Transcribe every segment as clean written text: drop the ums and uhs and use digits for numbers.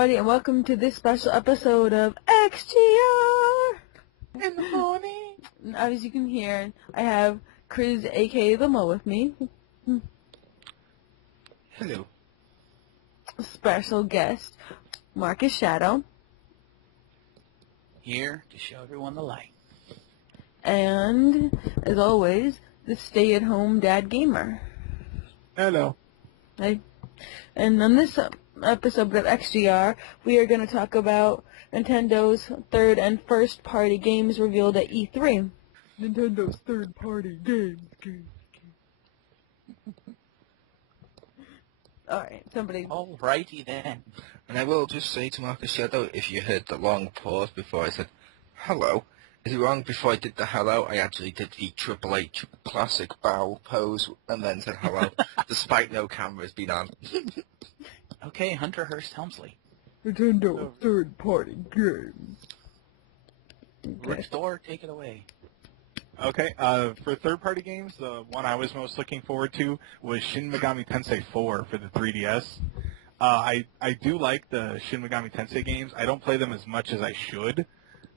everybody, and welcome to this special episode of XGR! In the morning! As you can hear, I have Chris, aka The Mo, with me. Hello. Special guest, Marcus Shadow. Here to show everyone the light. And, as always, the stay-at-home dad gamer. Hello. Hey. And on this episode of XGR, we are going to talk about Nintendo's third and first party games revealed at E3. Nintendo's third party games. Alright, somebody... Alrighty then. And I will just say to Marcus Shadow, if you heard the long pause before I said hello, is it wrong? Before I did the hello, I actually did the Triple H classic bow pose and then said hello, despite no cameras being on. Okay, Hunter Hearst Helmsley. Nintendo third party games. Rick Store, take it away. Okay, for third-party games, the one I was most looking forward to was Shin Megami Tensei 4 for the 3DS. I do like the Shin Megami Tensei games. I don't play them as much as I should,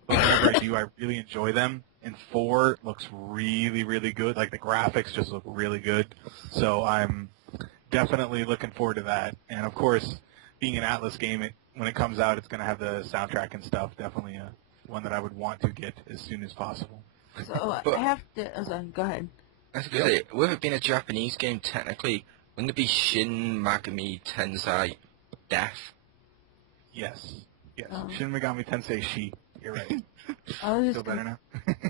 but whenever I do, I really enjoy them. And 4 looks really, really good. Like, the graphics just look really good. So I'm definitely looking forward to that. And, of course, being an Atlas game, when it comes out, it's going to have the soundtrack and stuff. Definitely one that I would want to get as soon as possible. So, But- I have to... Oh, sorry, go ahead. I was going to say, with it being a Japanese game, technically, wouldn't it be Shin Megami Tensei Death? Yes. Yes. Oh. Shin Megami Tensei Shi. You're right. I was Feel just better now?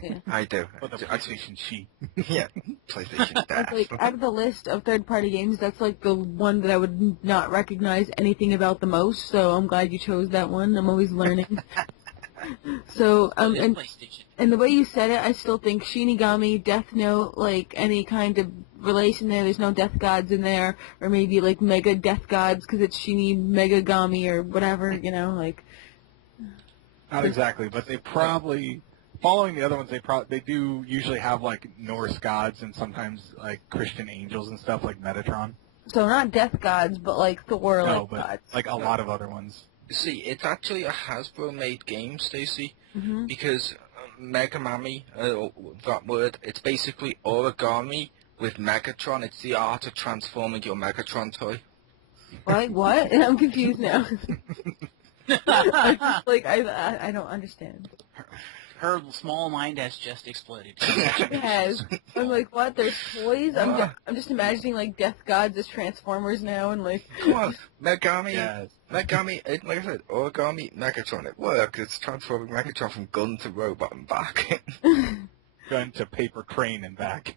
yeah. I do. Or the Actually, PlayStation Shi. yeah, PlayStation That's Death. like, out of the list of third-party games, that's like the one that I would not recognize anything about the most, so I'm glad you chose that one. I'm always learning. So, and PlayStation. the way you said it, I still think Shinigami, Death Note, like, any kind of relation there. There's no death gods in there, or maybe, like, mega death gods, because it's Shini Megagami, or whatever, you know, like... Not exactly, but they probably, following the other ones, they do usually have, like, Norse gods and sometimes, like, Christian angels and stuff, like Metatron. So not death gods, but, like, Thor, No, like, but, gods. like, a lot of other ones. See, it's actually a Hasbro-made game, Stacy, Mm-hmm. because Megamami, that word, it's basically origami with Megatron. It's the art of transforming your Megatron toy. What? I'm confused now. I don't understand. Her small mind has just exploded. It has. I'm like, what? There's toys? I'm just imagining, like, death gods as Transformers now, and, like... Come on, Megami, Yes. Megami, like I said, origami, Megatron, it works. It's transforming Megatron from gun to robot and back. Gun to paper crane and back.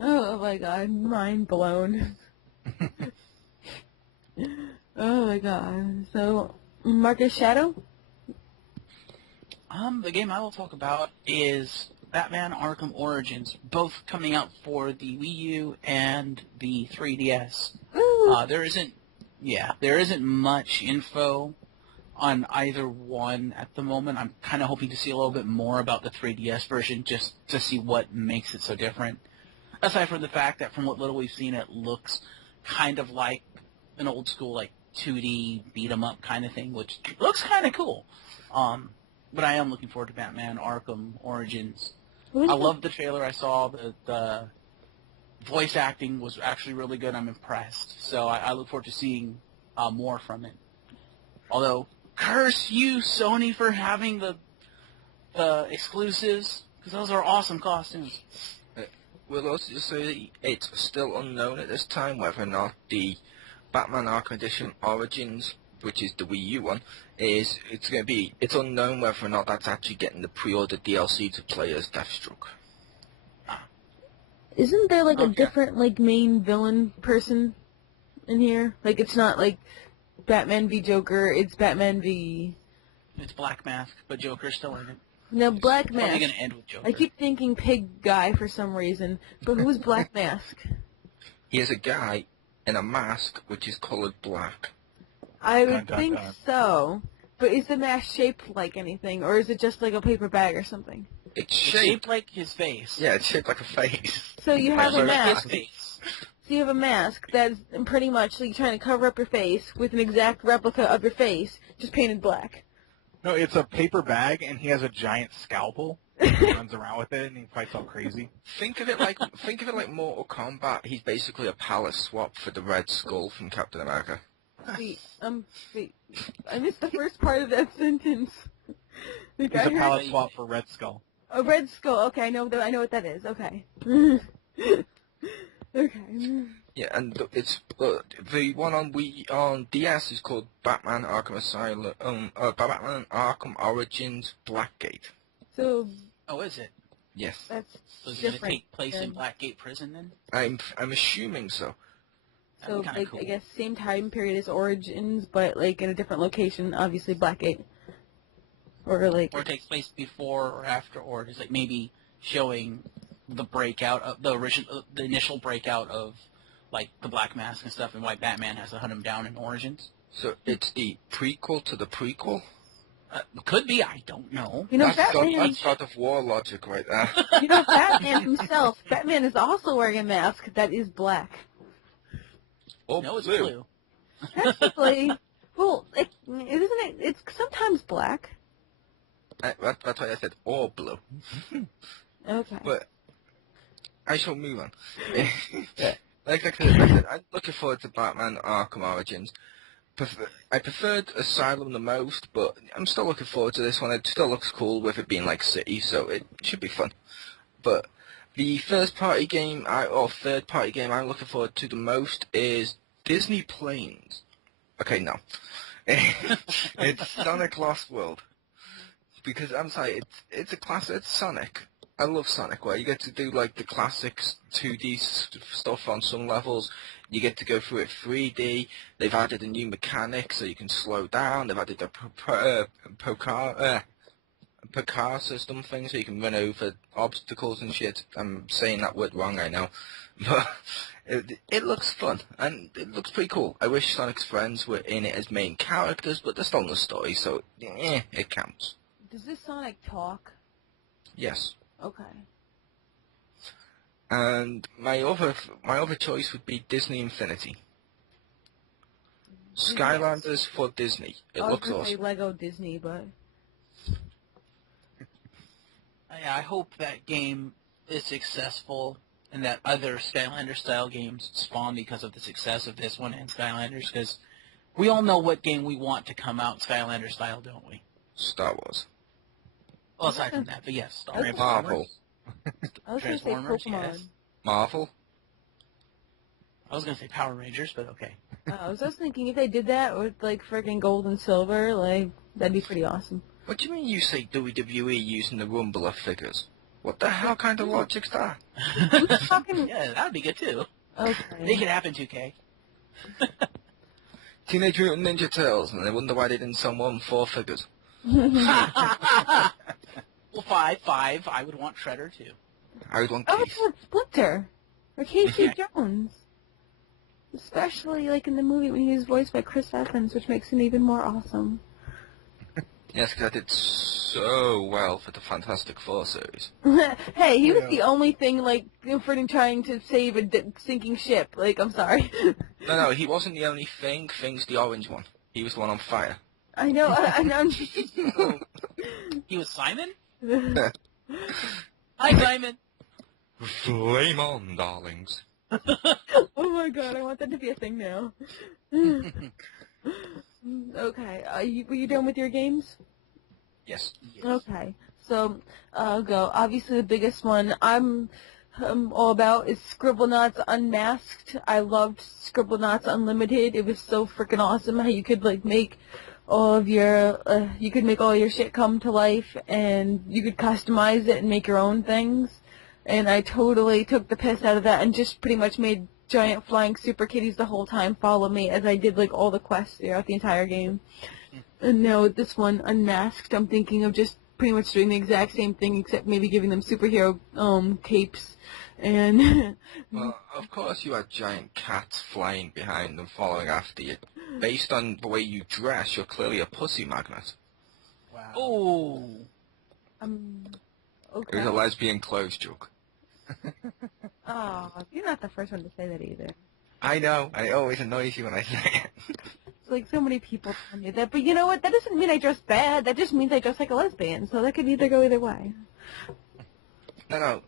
Oh my god, mind blown. Oh my god. So, Marcus Shadow? The game I will talk about is Batman Arkham Origins, both coming out for the Wii U and the 3DS. Ooh. There isn't much info on either one at the moment. I'm kind of hoping to see a little bit more about the 3DS version just to see what makes it so different. Aside from the fact that from what little we've seen, it looks kind of like an old school, like, 2D beat-em-up kind of thing, which looks kind of cool. But I am looking forward to Batman Arkham Origins. I love the trailer I saw. The voice acting was actually really good. I'm impressed. So I look forward to seeing more from it. Although, curse you, Sony, for having the exclusives, because those are awesome costumes. We'll also just say it's still unknown at this time whether or not the Batman Arkham Edition Origins, which is the Wii U one, it's unknown whether or not that's actually getting the pre-order DLC to play as Deathstroke. Isn't there, like, a Okay. different, like, main villain person in here? Like, it's not, like, Batman v Joker, it's Batman v... It's Black Mask, but Joker's still in it. No, Black It's probably Mask. going to end with Joker. I keep thinking Pig Guy for some reason, but who's Black Mask? He is a guy in a mask which is coloured black. I Dun, would dun, think dun. so. But is the mask shaped like anything, or is it just like a paper bag or something? It's It's shaped. shaped like his face. Yeah, it's shaped like a face. So you have a Like Like his mask. face. So you have a mask that's pretty much like trying to cover up your face with an exact replica of your face, just painted black. No, it's a paper bag, and he has a giant scalpel. He runs around with it, and he fights all crazy. Think of it like Mortal Kombat. He's basically a palace swap for the Red Skull from Captain America. Wait, wait. I missed the first part of that sentence. Like, He's I a heard palette swap for Red Skull. a red skull. Okay, I know what that is. Okay. Okay. Yeah, and it's the one on DS is called Batman Arkham Asylum, Batman Arkham Origins Blackgate. So Oh, is it? Yes, that's So it's going to different. take place in than- Blackgate Prison then? I'm assuming so. So That'd be kinda like cool. I guess same time period as Origins, but like in a different location. Obviously Blackgate. Or like Or it takes place before or after, or just like maybe showing the breakout of the original, the initial breakout of like the Black Mask and stuff, and why Batman has to hunt him down in Origins. So it's the prequel to the prequel. Could be, I don't know. you know That's Batman. God of War logic right there. You know Batman himself. Batman is also wearing a mask that is black. Or No, it's blue. blue. Technically, well, isn't it? It's sometimes black. That's why I said or blue. Okay. But I shall move on. Like I said, I'm looking forward to Batman Arkham Origins. I preferred Asylum the most, but I'm still looking forward to this one. It still looks cool with it being like City, so it should be fun. But the third party game I'm looking forward to the most is Disney Planes. Okay, no. It's Sonic Lost World. Because I'm sorry, it's a classic. It's Sonic. I love Sonic, where you get to do like the classic 2D stuff on some levels. You get to go through it 3D. They've added a new mechanic so you can slow down. They've added a Pokar system thing so you can run over obstacles and shit. I'm saying that word wrong, I know. But it looks fun, and it looks pretty cool. I wish Sonic's friends were in it as main characters, but they're still in the story, so it counts. Does this Sonic talk? Yes. Okay. And my other choice would be Disney Infinity. Skylanders for Disney. It I was looks gonna say awesome. Lego Disney, but Yeah, I hope that game is successful and that other Skylander-style games spawn because of the success of this one and Skylanders, because we all know what game we want to come out Skylander-style, don't we? Star Wars. Well, aside from that, but yes, Star Wars. Marvel. I was gonna say Transformers, Pokemon. yes. Marvel. I was going to say Power Rangers, but okay. I was just thinking if they did that with like friggin' gold and silver, like that'd be pretty awesome. What do you mean you say WWE using the Rumbler figures? What the hell kind of logic's that? Fucking Yeah, that would be good too. Make okay. it happen, 2K. Teenage Mutant Ninja Turtles, and they wonder why they didn't sell more than 4 figures. Well, five. I would want Shredder too. I would want Oh, Keith. it's with Splinter or Casey Jones, especially like in the movie when he was voiced by Chris Evans, which makes him even more awesome. Yes, because I did so well for the Fantastic Four series. Hey, he was the only thing like for trying to save a sinking ship. Like, I'm sorry. No, he wasn't the only thing. Thing's the orange one. He was the one on fire. I know. I know. He was Simon? Hi, Simon. Flame on, darlings. Oh my god, I want that to be a thing now. Okay, were you done with your games? Yes. Okay, so I'll go. Obviously, the biggest one I'm all about is Scribblenauts Unmasked. I loved Scribblenauts Unlimited. It was so freaking awesome how you could like make all of your you could make all your shit come to life, and you could customize it and make your own things. And I totally took the piss out of that and just pretty much made giant flying super kitties the whole time follow me as I did like all the quests throughout the entire game. And now with this one, Unmasked, I'm thinking of just pretty much doing the exact same thing except maybe giving them superhero capes. And Well, of course you had giant cats flying behind and following after you. Based on the way you dress, you're clearly a pussy magnet. Wow. Oh. It okay. was a lesbian clothes joke. Oh, you're not the first one to say that either. I know, and it always annoys you when I say it. It's like so many people tell me that, but you know what? That doesn't mean I dress bad. That just means I dress like a lesbian. So that could either go either way. No,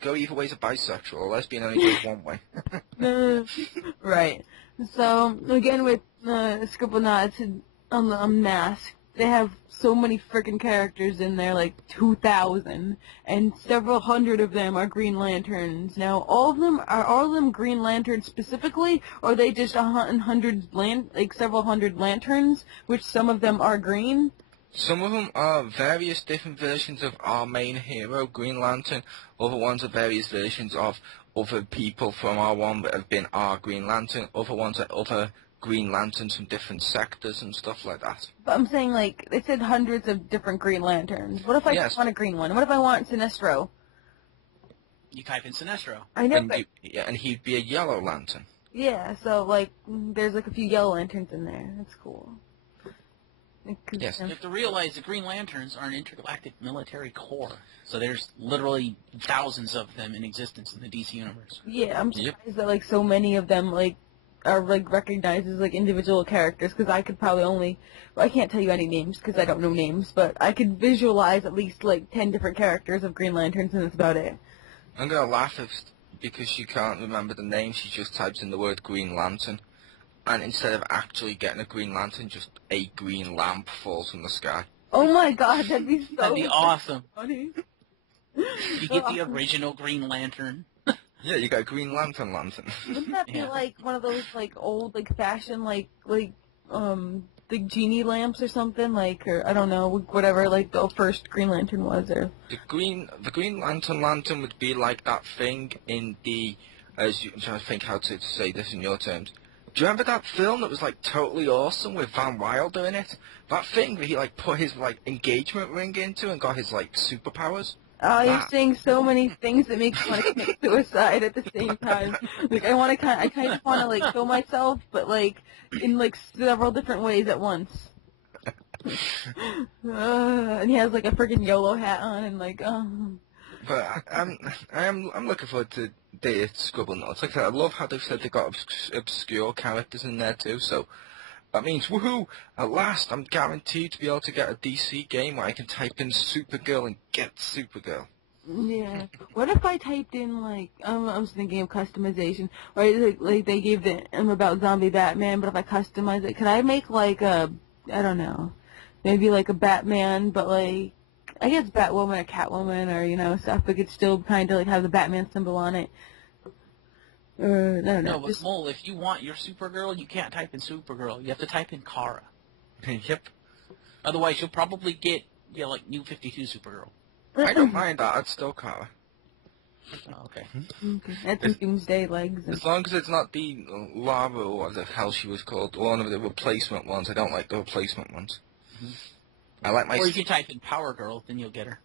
go either way's a bisexual. A lesbian only goes one way. Right. So again with Scribblenauts on the mask, they have so many freaking characters in there, like 2,000, and several hundred of them are Green Lanterns. Now, all of them Green Lanterns specifically, or are they just several hundred lanterns, which some of them are green? Some of them are various different versions of our main hero, Green Lantern. Other ones are various versions of other people from R1 that have been our Green Lantern. Other ones are other Green Lanterns from different sectors and stuff like that. But I'm saying, like, they said hundreds of different Green Lanterns. What if I just want a green one? What if I want Sinestro? You type in Sinestro. I know, And he'd be a Yellow Lantern. yeah, so, like, there's, like, a few Yellow Lanterns in there. That's cool. Yes. You have to realize the Green Lanterns are an intergalactic military corps. So there's literally thousands of them in existence in the DC universe. Yeah, I'm surprised that, like, so many of them, like, are, like, recognized as, like, individual characters, because I could probably I can't tell you any names, because I don't know names, but I could visualize at least, like, 10 different characters of Green Lanterns, and that's about it. I'm going to laugh because she can't remember the name, she just types in the word Green Lantern. And instead of actually getting a Green Lantern, just a green lamp falls from the sky. Oh my god, that'd be so That'd be awesome. funny. You get the original Green Lantern. Yeah, you got a Green Lantern. Wouldn't that be Yeah. like one of those like old like fashion like the genie lamps or something, like, or I don't know, whatever like the first Green Lantern was, or The Green Lantern would be like that thing in the, I'm trying to think how to say this in your terms. Do you remember that film that was like totally awesome with Van Wilder in it? That thing that he like put his like engagement ring into and got his like superpowers? oh, you're That. saying so many things that make me want to commit suicide at the same time. Like I kind of want to like kill myself, but like in like several different ways at once. And he has like a freaking YOLO hat on, and like, But I'm looking forward to the Scribblenauts. Like I said, I love how they've said they've got obscure characters in there too. So that means woohoo! At last, I'm guaranteed to be able to get a DC game where I can type in Supergirl and get Supergirl. yeah. What if I typed in like I was thinking of customization, right? Like they gave about zombie Batman, but if I customize it, could I make like a I don't know, maybe like a Batman, but like I guess Batwoman or Catwoman or stuff, but could still kind of like have the Batman symbol on it. Or I don't know. No, but Mole, if you want your Supergirl, you can't type in Supergirl. You have to type in Kara. Yep. Otherwise, you'll probably get like New 52 Supergirl. I don't mind that. I'd still Kara. Oh, okay. Okay. That's some Doomsday legs. As long as it's not the Lara or what the hell she was called, one of the replacement ones. I don't like the replacement ones. Mhm. I like my... Or if you type in Power Girl, then you'll get her.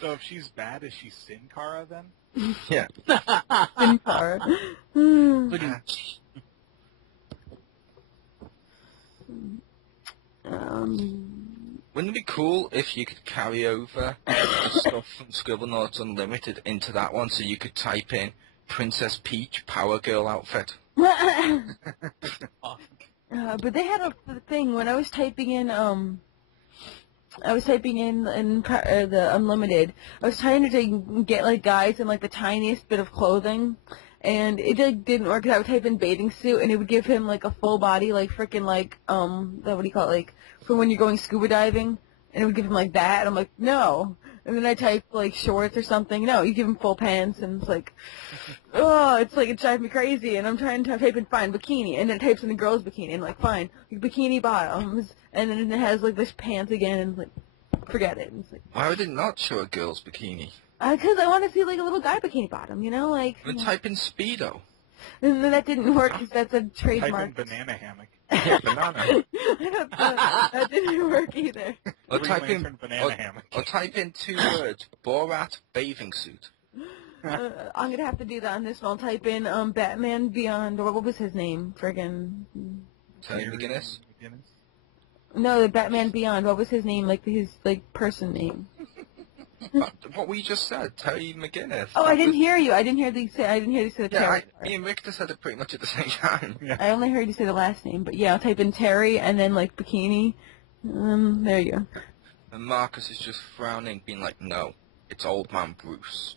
So if she's bad, is she Sin Cara then? Yeah. Sin Cara. Wouldn't it be cool if you could carry over stuff from Scribblenauts Unlimited into that one, so you could type in Princess Peach Power Girl outfit? Awesome. But they had a thing when I was typing in the Unlimited. I was trying to get like guys in like the tiniest bit of clothing, and it like didn't work. 'Cause I would type in bathing suit, and it would give him like a full body, like freaking like what do you call it, like for when you're going scuba diving, and it would give him like that. And I'm like, no. And then I type like shorts or something. No, you give him full pants, and it's like, oh, it's like it drives me crazy. And I'm trying to type in fine bikini, and then it types in the girl's bikini, and like fine like, bikini bottoms, and then it has like this pants again, and it's like, forget it. And it's like, Why would it not show a girl's bikini? because I want to see like a little guy bikini bottom, like. Then type in Speedo. And then that didn't work because that's a Type in trademark. banana hammock. Yeah, banana. I don't know. That didn't work either. Or Green type Lantern in banana hammock. or type in 2 words: Borat bathing suit. I'm gonna have to do that on this one. I'll type in Batman Beyond, or what was his name? Friggin' Terry McGinnis. no, the Batman Beyond. What was his name? Like his like person name. What we just said, Terry McGinnis. Oh, I didn't hear you. I didn't hear you say the Terry part. Me and Victor said it pretty much at the same time. Yeah. I only heard you say the last name, but yeah, I'll type in Terry and then like bikini. There you go. And Marcus is just frowning, being like, no, it's Old Man Bruce.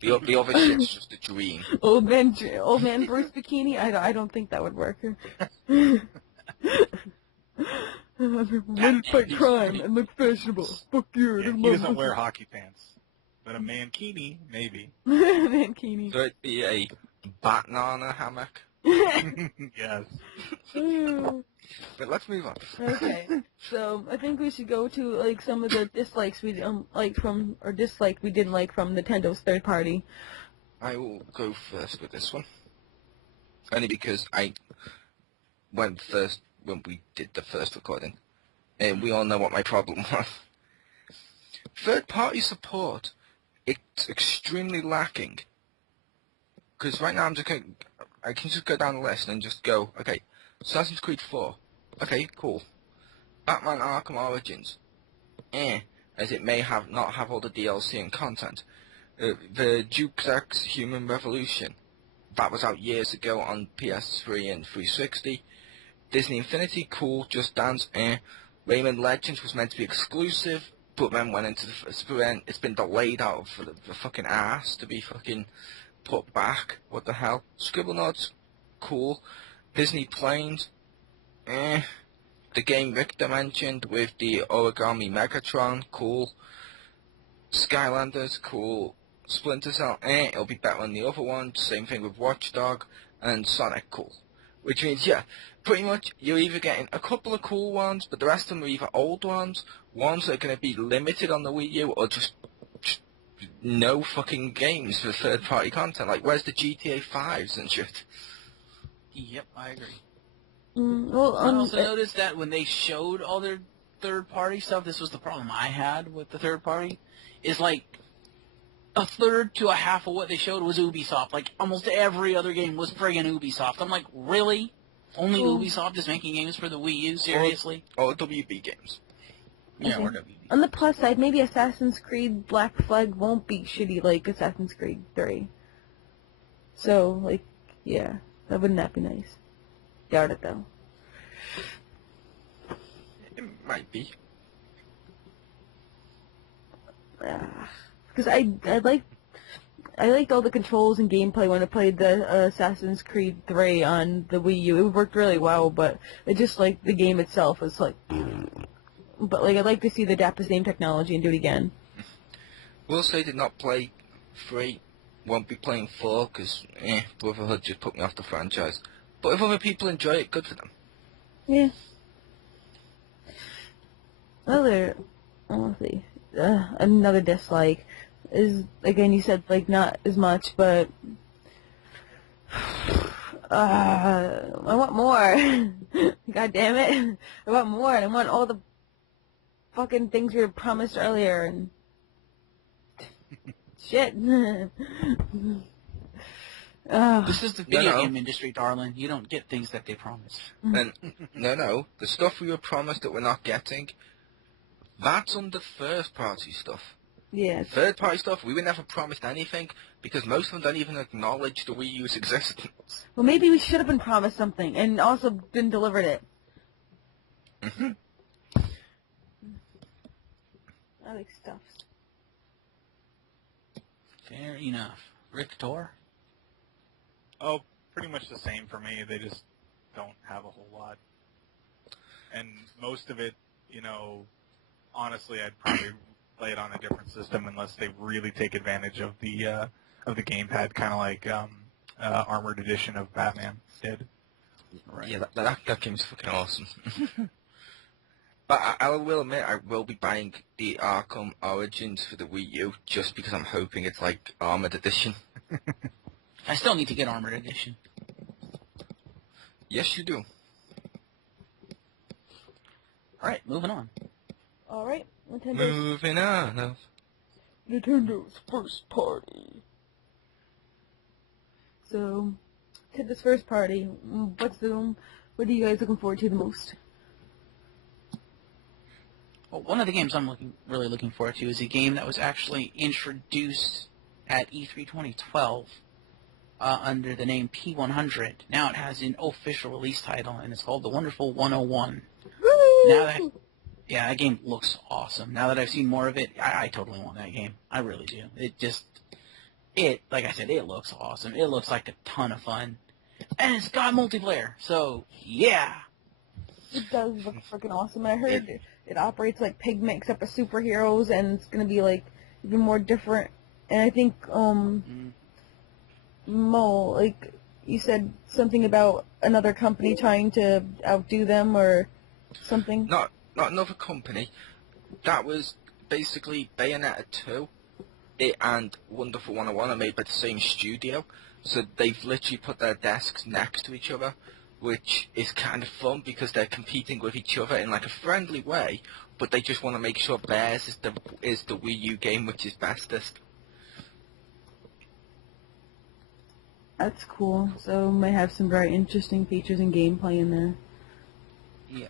The other shit's just a dream. Old man Bruce bikini. I don't think that would work. Men fight crime and look fashionable. Fuck you. Yeah, he doesn't wear hockey pants. But a mankini, maybe. Mankini. So it'd be a banana hammock. Yes. But let's move on. Okay, so I think we should go to like some of the dislikes we didn't like from Nintendo's third party. I will go first with this one. Only because when we did the first recording, and we all know what my problem was. Third-party support, it's extremely lacking. Because right now I can just go down the list and just go, okay, Assassin's Creed 4, okay, cool. Batman Arkham Origins, as it may not have all the DLC and content. The Deus Ex Human Revolution, that was out years ago on PS3 and 360. Disney Infinity, cool, Just Dance, Rayman Legends was meant to be exclusive, but then went into it's been delayed out for the fucking ass to be fucking put back. What the hell? Scribblenauts, cool. Disney Planes, The game Victor mentioned with the Origami Megatron, cool. Skylanders, cool. Splinter Cell, it'll be better than the other one. Same thing with Watchdog. And Sonic, cool. Which means, yeah, pretty much you're either getting a couple of cool ones, but the rest of them are either old ones that are going to be limited on the Wii U, or just no fucking games for third-party content. Like, where's the GTA 5s and shit? Yep, I agree. Well, I also noticed that when they showed all their third-party stuff, this was the problem I had with the third-party, is like a third to a half of what they showed was Ubisoft. Like, almost every other game was friggin' Ubisoft. I'm like, really? Only Ubisoft is making games for the Wii U? Seriously? Or WB games. Yeah, Okay. or WB. On the plus side, maybe Assassin's Creed Black Flag won't be shitty like Assassin's Creed 3. So, like, yeah, wouldn't that be nice? Doubt it, though. It might be. Because I liked all the controls and gameplay when I played the Assassin's Creed 3 on the Wii U. It worked really well, but it just, like, the game itself was, like... But, like, I'd like to see the adapt the same technology and do it again. Will say did not play 3, won't be playing 4, because, Brotherhood just put me off the franchise. But if other people enjoy it, good for them. Yeah. Let's see. Another dislike is, again, you said, like, not as much, but... I want more. God damn it. I want more, and I want all the fucking things we were promised earlier, and... Shit. This is the video game industry, darling. You don't get things that they promise. And no, the stuff we were promised that we're not getting, that's under first-party stuff. Yes. Third-party stuff, we were never promised anything, because most of them don't even acknowledge the Wii U's existence. Well, maybe we should have been promised something, and also been delivered it. Mm-hmm. I like stuff. Fair enough. Rick-Tor? Oh, pretty much the same for me. They just don't have a whole lot. And most of it, honestly, I'd probably play it on a different system unless they really take advantage of the gamepad, kind of like Armored Edition of Batman did. Right. Yeah, that game's fucking awesome. But I will admit, I will be buying the Arkham Origins for the Wii U, just because I'm hoping it's like Armored Edition. I still need to get Armored Edition. Yes, you do. Alright, moving on. Alright, Moving on. Nintendo's first party. So, Nintendo's first party, what are you guys looking forward to the most? Well, one of the games I'm really looking forward to is a game that was actually introduced at E3 2012 under the name P100. Now it has an official release title, and it's called The Wonderful 101. Woo! Now that that game looks awesome. Now that I've seen more of it, I totally want that game. I really do. Like I said, it looks awesome. It looks like a ton of fun. And it's got multiplayer, so yeah. It does look freaking awesome. I heard it operates like Pigment except for superheroes, and it's gonna be like even more different. And I think Mo, like you said something about another company trying to outdo them or something. Not another company. That was basically Bayonetta 2. It and Wonderful 101 are made by the same studio, so they've literally put their desks next to each other, which is kind of fun because they're competing with each other in like a friendly way, but they just want to make sure theirs is the Wii U game which is bestest. That's cool. So might have some very interesting features and gameplay in there. Yeah.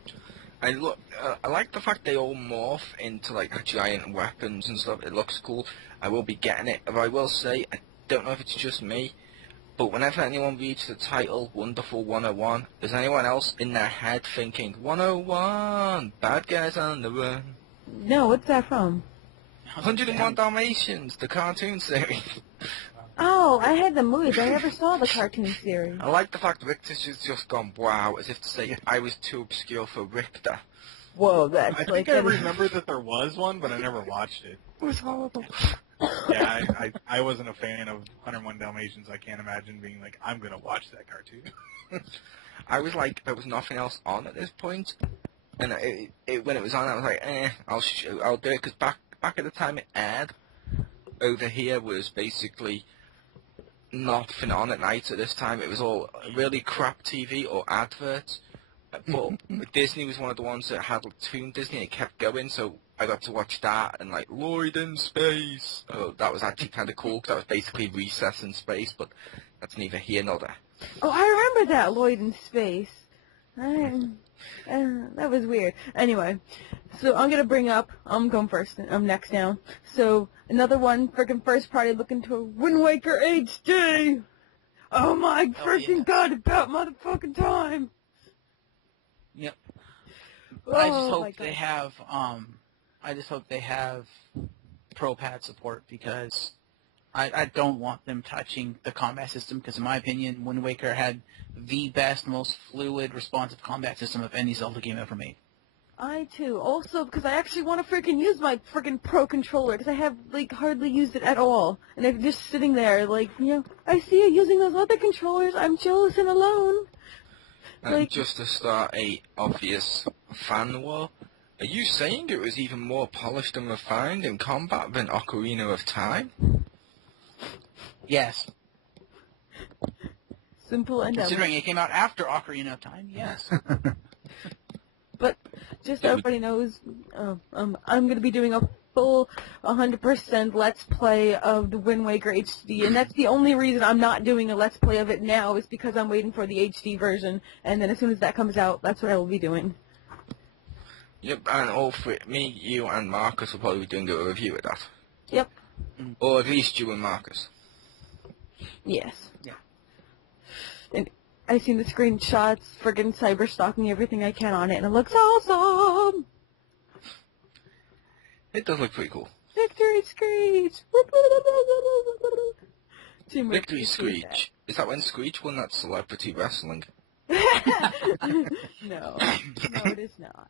I like the fact they all morph into like giant weapons and stuff. It looks cool. I will be getting it. But I will say, I don't know if it's just me, but whenever anyone reads the title Wonderful 101, is anyone else in their head thinking 101, bad guys on the run? No, what's that from? 101 Dalmatians, the cartoon series. Oh, I had the movie, but I never saw the cartoon series. I like the fact Richter's just gone wow, as if to say I was too obscure for Richter. Whoa, that's I think I remember that there was one, but I never watched it. It was horrible. Yeah, I wasn't a fan of 101 Dalmatians. I can't imagine being like, I'm going to watch that cartoon. I was like, there was nothing else on at this point, and when it was on, I was like, I'll do it, because back at the time it aired, over here was basically nothing on at night at this time. It was all really crap TV or adverts. But Disney was one of the ones that had Toon Disney and it kept going, so I got to watch that and like Lloyd in Space. Oh, that was actually kind of cool because that was basically Recess in space, but that's neither here nor there. Oh, I remember that, Lloyd in Space. That was weird. Anyway, so I'm gonna bring up. I'm going first. I'm next now. So another one, freaking first party looking to Wind Waker HD. Oh my freaking god! About motherfucking time. Yep. Oh, I just hope my God. they have. I just hope they have Pro Pad support because I don't want them touching the combat system because in my opinion, Wind Waker had the best, most fluid, responsive combat system of any Zelda game ever made. I too. Also, because I actually want to freaking use my freaking Pro controller because I have like hardly used it at all, and they're just sitting there like, I see you using those other controllers. I'm jealous and alone. And just to start a obvious fan war, are you saying it was even more polished and refined in combat than Ocarina of Time? Yes. Simple and Considering it came out after Ocarina of Time, yes. But just so everybody knows, I'm going to be doing a full 100% Let's Play of the Wind Waker HD, and that's the only reason I'm not doing a Let's Play of it now is because I'm waiting for the HD version, and then as soon as that comes out, that's what I will be doing. Yep, and all three, me, you, and Marcus will probably be doing a review of that. Yep. Or at least you and Marcus. Yes. Yeah. And I've seen the screenshots, friggin' cyber stalking everything I can on it, and it looks awesome! It does look pretty cool. Victory Screech! Victory Screech. Is that when Screech won that celebrity wrestling? No, it is not.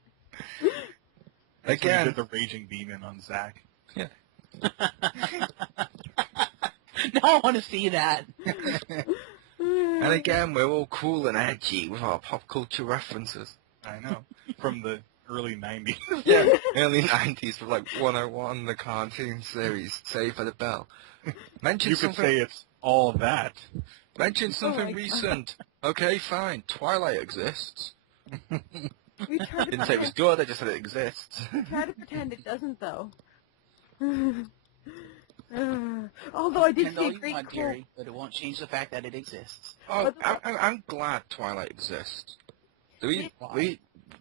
Again. He did the Raging Demon on Zack. Yeah. Now I want to see that. And again, we're all cool and edgy with our pop culture references. I know. From the early 90s. Yeah, early 90s with like 101, the cartoon series, Saved by the Bell. Mention You could something. say it's all of that. Mention something my God. recent. Okay, fine. Twilight exists. We try to Didn't say it was good. I just said it exists. try to pretend it doesn't, though. Although I did And see all a you great want, quote. Gary, but it won't change the fact that it exists. Oh, I'm glad Twilight exists. The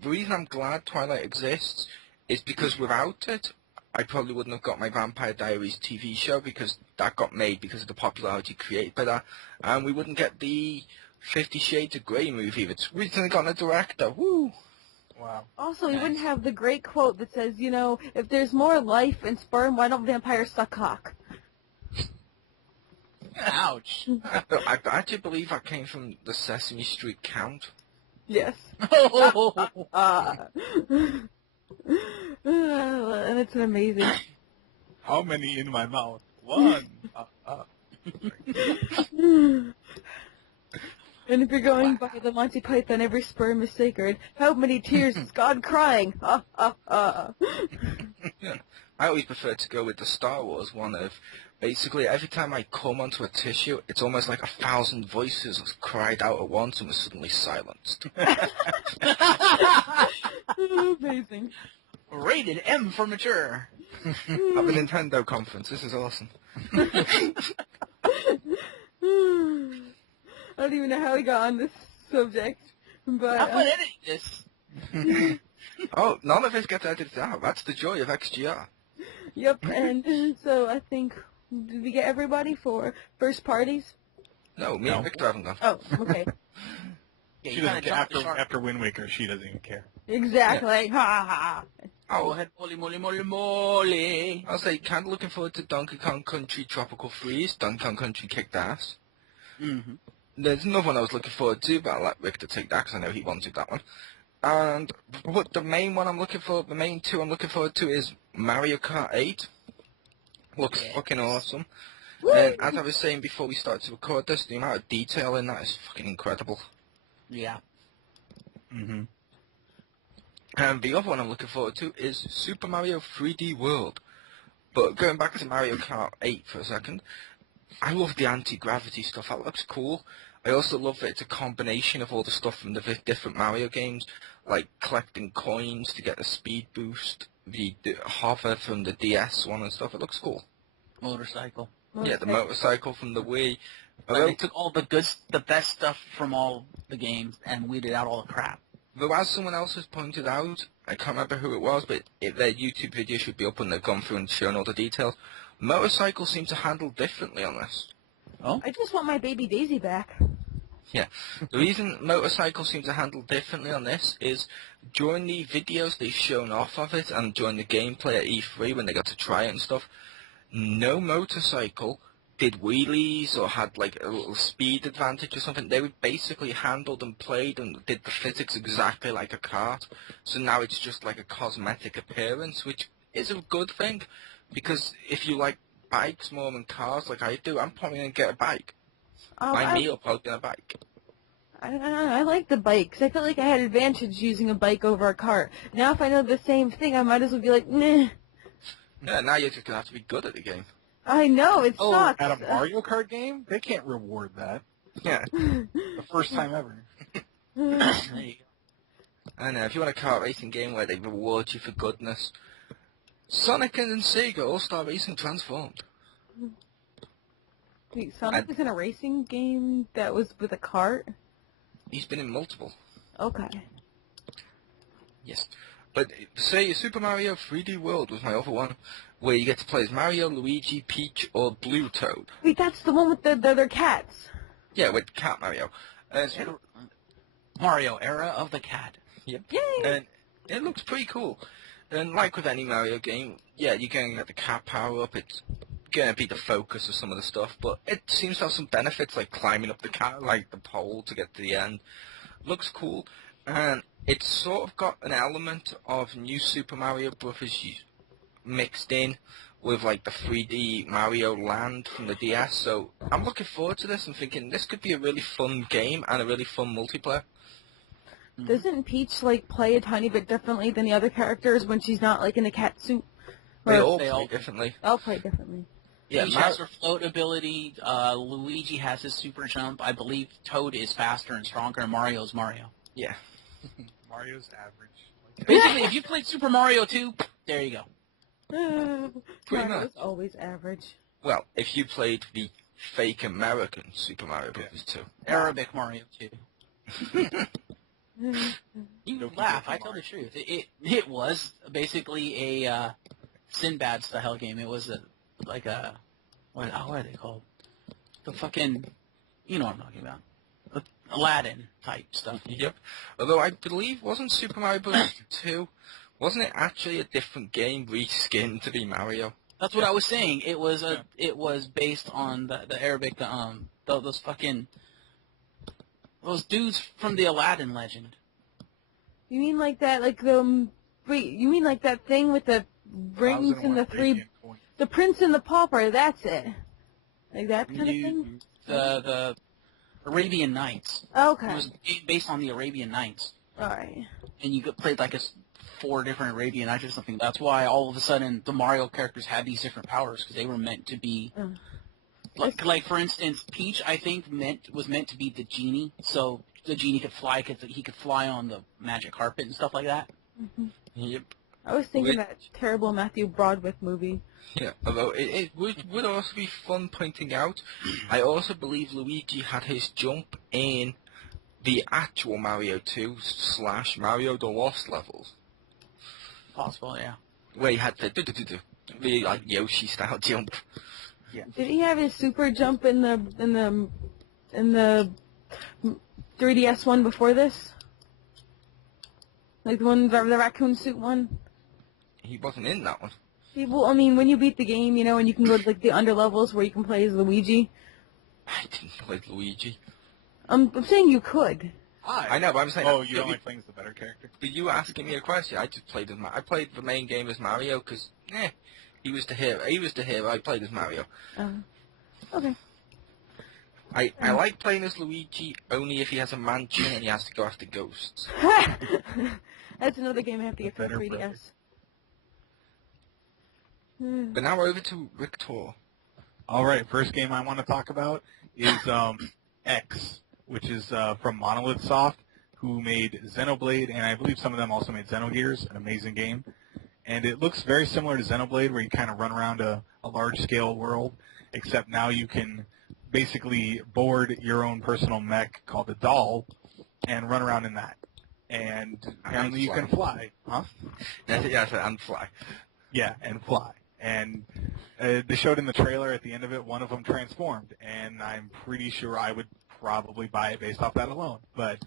reason I'm glad Twilight exists is because without it, I probably wouldn't have got my Vampire Diaries TV show, because that got made because of the popularity created by that, and we wouldn't get the 50 Shades of Grey movie that's recently gotten a director. Woo! Wow. Also, we Nice. wouldn't have the great quote that says, you know, if there's more life in sperm, why don't vampires suck cock? Ouch. I actually believe that came from the Sesame Street Count. Yes. Oh, And it's amazing. How many in my mouth? One. And if you're going by the Monty Python, every sperm is sacred. How many tears is God crying? Ha ha ha. I always prefer to go with the Star Wars one of, basically every time I come onto a tissue, it's almost like 1,000 voices cried out at once and were suddenly silenced. Amazing. rated M for mature. At the Nintendo conference, this is awesome. I don't even know how we got on this subject, but How about editing this? Oh, none of this gets edited out. That's the joy of XGR. yep. And so I think, did we get everybody for first parties? No, me No. and Victor haven't gone. Oh, okay. Yeah, She you doesn't kinda care. jumped the shark. After Wind Waker, she doesn't even care. Exactly. Ha ha. Go ahead, moly, moly, moly, moly. I'll say, kind of looking forward to Donkey Kong Country Tropical Freeze. Donkey Kong Country kicked ass. Mm-hmm. There's another one I was looking forward to, but I'll let Victor take that because I know he wanted that one. And but the main one I'm looking for, the main two I'm looking forward to is Mario Kart 8. Looks Yes. fucking awesome. Woo! And as I was saying before we started to record this, the amount of detail in that is fucking incredible. Yeah. Mm-hmm. And the other one I'm looking forward to is Super Mario 3D World. But going back to Mario Kart 8 for a second, I love the anti-gravity stuff. That looks cool. I also love that it's a combination of all the stuff from the different Mario games, like collecting coins to get a speed boost, the hover from the DS one and stuff. It looks cool. Motorcycle. Yeah, the motorcycle from the Wii. Like, they took all the best stuff from all the games and weeded out all the crap. Though as someone else has pointed out, I can't remember who it was, but their YouTube video should be up when they've gone through and shown all the details. Motorcycles seem to handle differently on this. Oh? I just want my baby Daisy back. Yeah. The reason motorcycles seem to handle differently on this is during the videos they've shown off of it and during the gameplay at E3 when they got to try it and stuff, no motorcycle did wheelies or had like a little speed advantage or something. They would basically handled and played and did the physics exactly like a kart. So now it's just like a cosmetic appearance, which is a good thing because if you like bikes more than cars like I do, I'm probably going to get a bike. Buy me up out in a bike. I like the bike 'cause I felt like I had advantage using a bike over a cart. Now if I know the same thing, I might as well be like, meh. Yeah, now you're just going to have to be good at the game. I know, it sucks. At a Mario Kart game, they can't reward that. Yeah. The first time ever. There you go. And if you want a kart racing game where they reward you for goodness, Sonic and Sega All-Star Racing Transformed. Wait, Sonic was in a racing game that was with a cart? He's been in multiple. Okay. Yes. But say Super Mario 3D World was my other one, where you get to play as Mario, Luigi, Peach, or Blue Toad. Wait, that's the one with their cats. Yeah, with Cat Mario. Mario, era of the cat. Yep. Yay! And it looks pretty cool. And like with any Mario game, yeah, you're going to get the cat power up. It's going to be the focus of some of the stuff, but it seems to have some benefits like climbing up the cat, like the pole to get to the end. Looks cool. And it's sort of got an element of New Super Mario Brothers mixed in with like the 3D Mario Land from the DS. So I'm looking forward to this and thinking this could be a really fun game and a really fun multiplayer. Doesn't Peach, like, play a tiny bit differently than the other characters when she's not, like, in a cat suit? They Or all they play all- differently. I'll play differently. Yeah, Peach has her float ability, Luigi has his super jump, I believe Toad is faster and stronger, and Mario's Mario. yeah. Mario's average. Basically, if you played Super Mario 2, there you go. Pretty Mario's much. always average. Well, if you played the fake American Super Mario Brothers 2. Arabic Mario 2. You Doki laugh. Doki I tell the Mart. truth. It was basically a Sinbad style game. It was what are they called? The fucking, you know what I'm talking about. Aladdin type stuff. Yep. Although I believe, wasn't Super Mario Bros. 2, wasn't it actually a different game reskinned to be Mario? That's what I was saying. It was it was based on the Arabic those dudes from the Aladdin legend. You mean like that, like wait, you mean like that thing with the rings and 1001 the Arabian coin. the prince and the pauper, that's it. Like that kind of thing? The Arabian Nights. Okay. It was based on the Arabian Nights. Alright. And you played like 4 different Arabian Nights or something. That's why all of a sudden the Mario characters had these different powers, because they were meant to be like for instance, Peach I think was meant to be the genie, so the genie could fly because he could fly on the magic carpet and stuff like that. Mm-hmm. Yep. I was thinking that terrible Matthew Broderick movie. Yeah, although it would also be fun pointing out, I also believe Luigi had his jump in the actual Mario 2 / Mario the Lost levels, Possible, yeah. where he had the like Yoshi style jump. Did he have his super jump in the 3DS one before this? Like the raccoon suit one? He wasn't in that one. Well, I mean, when you beat the game, you know, and you can go to like the under levels where you can play as Luigi. I didn't play Luigi. I'm saying you could. I know, but I'm saying. Oh, you don't like playing as the better character? But you asking me a question, I just played as I played the main game as Mario because, he was the hero. He was the hero. I played as Mario. Okay. I like playing as Luigi only if he has a mansion and he has to go after ghosts. That's another game I have to get for the Better 3DS. brother. But now over to Victor. All right, first game I want to talk about is X, which is from Monolith Soft, who made Xenoblade, and I believe some of them also made Xenogears, an amazing game. And it looks very similar to Xenoblade, where you kind of run around a large-scale world, except now you can basically board your own personal mech called a doll and run around in that. And apparently you can fly. Huh? Yes, and fly. Yeah, and fly. And they showed in the trailer at the end of it, one of them transformed, and I'm pretty sure I would probably buy it based off that alone. But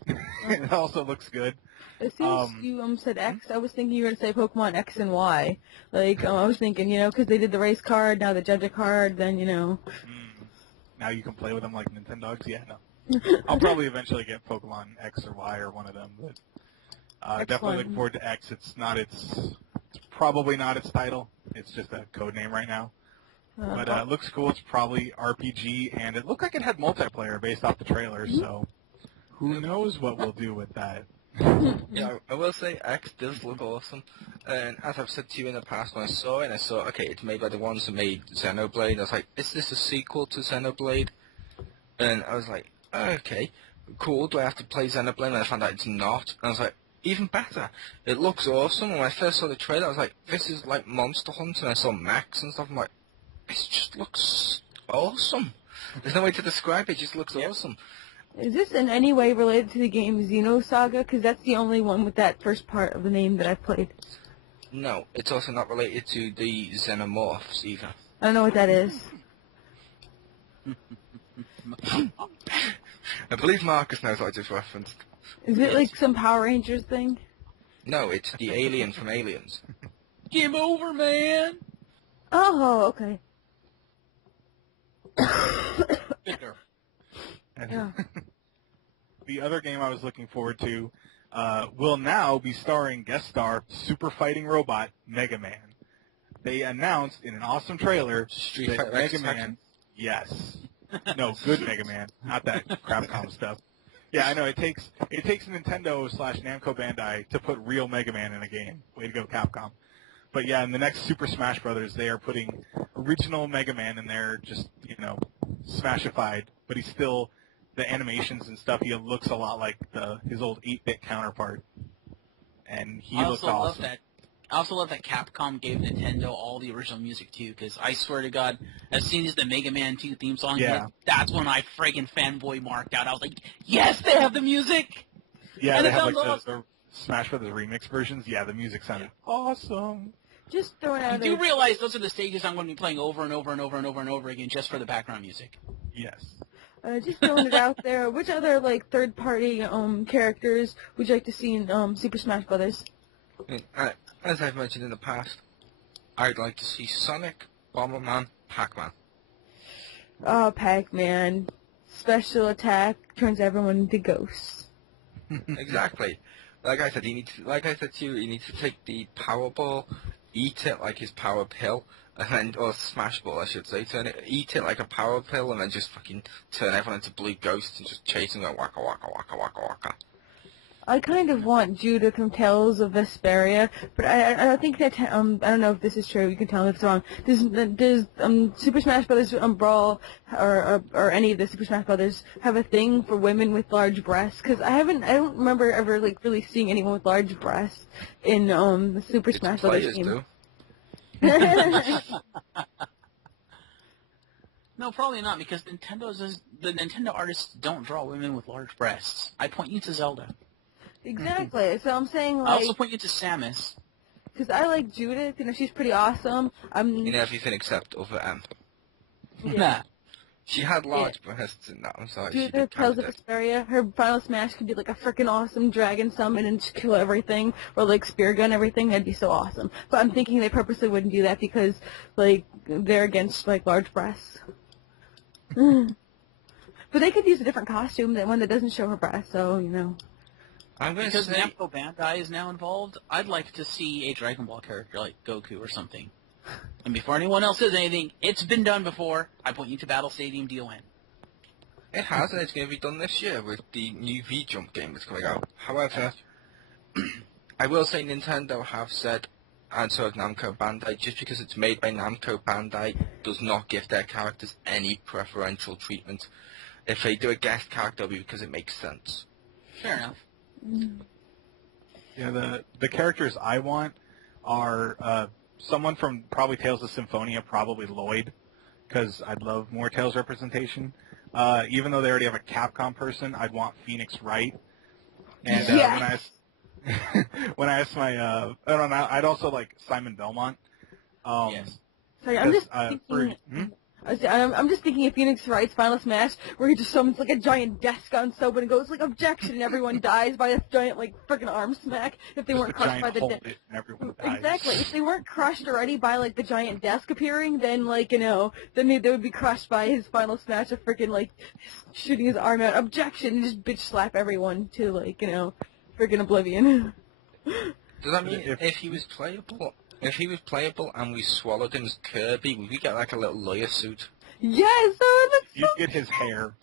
it also looks good. As soon as you said X, I was thinking you were going to say Pokemon X and Y. Like, I was thinking, you know, because they did the race card, now the judge card, then, you know. Now you can play with them like Nintendogs? Yeah, no. I'll probably eventually get Pokemon X or Y or one of them, but definitely look forward to X. It's probably not its title. It's just a code name right now. But it looks cool. It's probably RPG, and it looked like it had multiplayer based off the trailer, so who knows what we'll do with that. Yeah, I will say X does look awesome. And as I've said to you in the past, when I saw it, okay, it's made by the ones who made Xenoblade. I was like, is this a sequel to Xenoblade? And I was like, okay, cool. Do I have to play Xenoblade? And I found out it's not. And I was like, even better. It looks awesome. When I first saw the trailer, I was like, this is like Monster Hunter. And I saw Max and stuff. I'm like, this just looks awesome. There's no way to describe it. It just looks awesome. Is this in any way related to the game Xenosaga? Because that's the only one with that first part of the name that I've played. No, it's also not related to the Xenomorphs either. I don't know what that is. I believe Marcus knows what I just referenced. Is it like some Power Rangers thing? No, it's the alien from Aliens. Game over, man! Oh, okay. Bitter. Yeah. The other game I was looking forward to will now be starring guest star super fighting robot Mega Man. They announced in an awesome trailer Street that Fighter Mega X Man, Action. yes, no, good Mega Man, not that Capcom stuff. Yeah, I know it takes Nintendo / Namco Bandai to put real Mega Man in a game. Way to go, Capcom. But yeah, in the next Super Smash Brothers, they are putting original Mega Man in there, just Smashified, but he's still. The animations and stuff, he looks a lot like his old 8-bit counterpart, and he looks awesome. I also love that Capcom gave Nintendo all the original music too, because I swear to God, as soon as the Mega Man 2 theme song hit, that's when I friggin' fanboy marked out. I was like, yes, they have the music! Yeah, And they it have like sounds awesome. the Smash Brothers remix versions. Yeah, the music sounded awesome. Just throwing You out do a, realize those are the stages I'm going to be playing over and over and over and over and over again just for the background music. Yes. just throwing it out there. Which other like third-party characters would you like to see in Super Smash Brothers? As I've mentioned in the past, I'd like to see Sonic, Bomberman, Pac-Man. Oh, Pac-Man. Special attack turns everyone into ghosts. Exactly. Like I said to you, he needs to take the Power Ball, eat it like his Power Pill, and then, or Smash Ball, I should say, eat it like a Power Pill, and then just fucking turn everyone into blue ghosts and just chase them, go waka waka waka waka waka. I kind of want Judith from Tales of Vesperia, but I think that I don't know if this is true. You can tell me if it's wrong. Does Super Smash Brothers Brawl or any of the Super Smash Brothers have a thing for women with large breasts? Because I don't remember ever like really seeing anyone with large breasts in the Super Smash Brothers game. No, probably not, because the Nintendo artists don't draw women with large breasts. I point you to Zelda. Exactly. So I'm saying I also like, point you to Samus. because I like Judith. You know, she's pretty awesome. In everything except over M. Nah. She had large breasts in that, I'm sorry. She Judith did Tales kind of of. Vesperia. Her final smash could be like a freaking awesome dragon summon and just kill everything, or like spear gun everything. That'd be so awesome. But I'm thinking they purposely wouldn't do that because like they're against like large breasts. But they could use a different costume than one that doesn't show her breasts. So you know. I'm going to Because say, Namco Bandai is now involved, I'd like to see a Dragon Ball character like Goku or something. And before anyone else says anything, it's been done before. I point you to Battle Stadium DON. it has, and it's going to be done this year with the new V-Jump game that's coming out. However, I will say Nintendo have said, and so have Namco Bandai, just because it's made by Namco Bandai does not give their characters any preferential treatment. If they do a guest character, it'll be because it makes sense. Fair enough. Yeah, the characters I want are someone from probably Tales of Symphonia, probably Lloyd, because I'd love more Tales representation. Even though they already have a Capcom person, I'd want Phoenix Wright. And Yes! when I asked my, I don't know, I'd also like Simon Belmont. Yes. Sorry, I'm just thinking. I'm just thinking of Phoenix Wright's Final Smash, where he just summons like a giant desk on someone and goes like objection, and everyone dies by a giant like freaking arm smack if they weren't crushed by the desk. And everyone dies. Exactly. If they weren't crushed already by like the giant desk appearing, then like then they would be crushed by his Final Smash of freaking like shooting his arm out. Objection, and just bitch slap everyone to like freaking oblivion. Does that mean if he was playable? If he was playable and we swallowed him as Kirby, would we get like a little lawyer suit? Yes, You'd get his hair.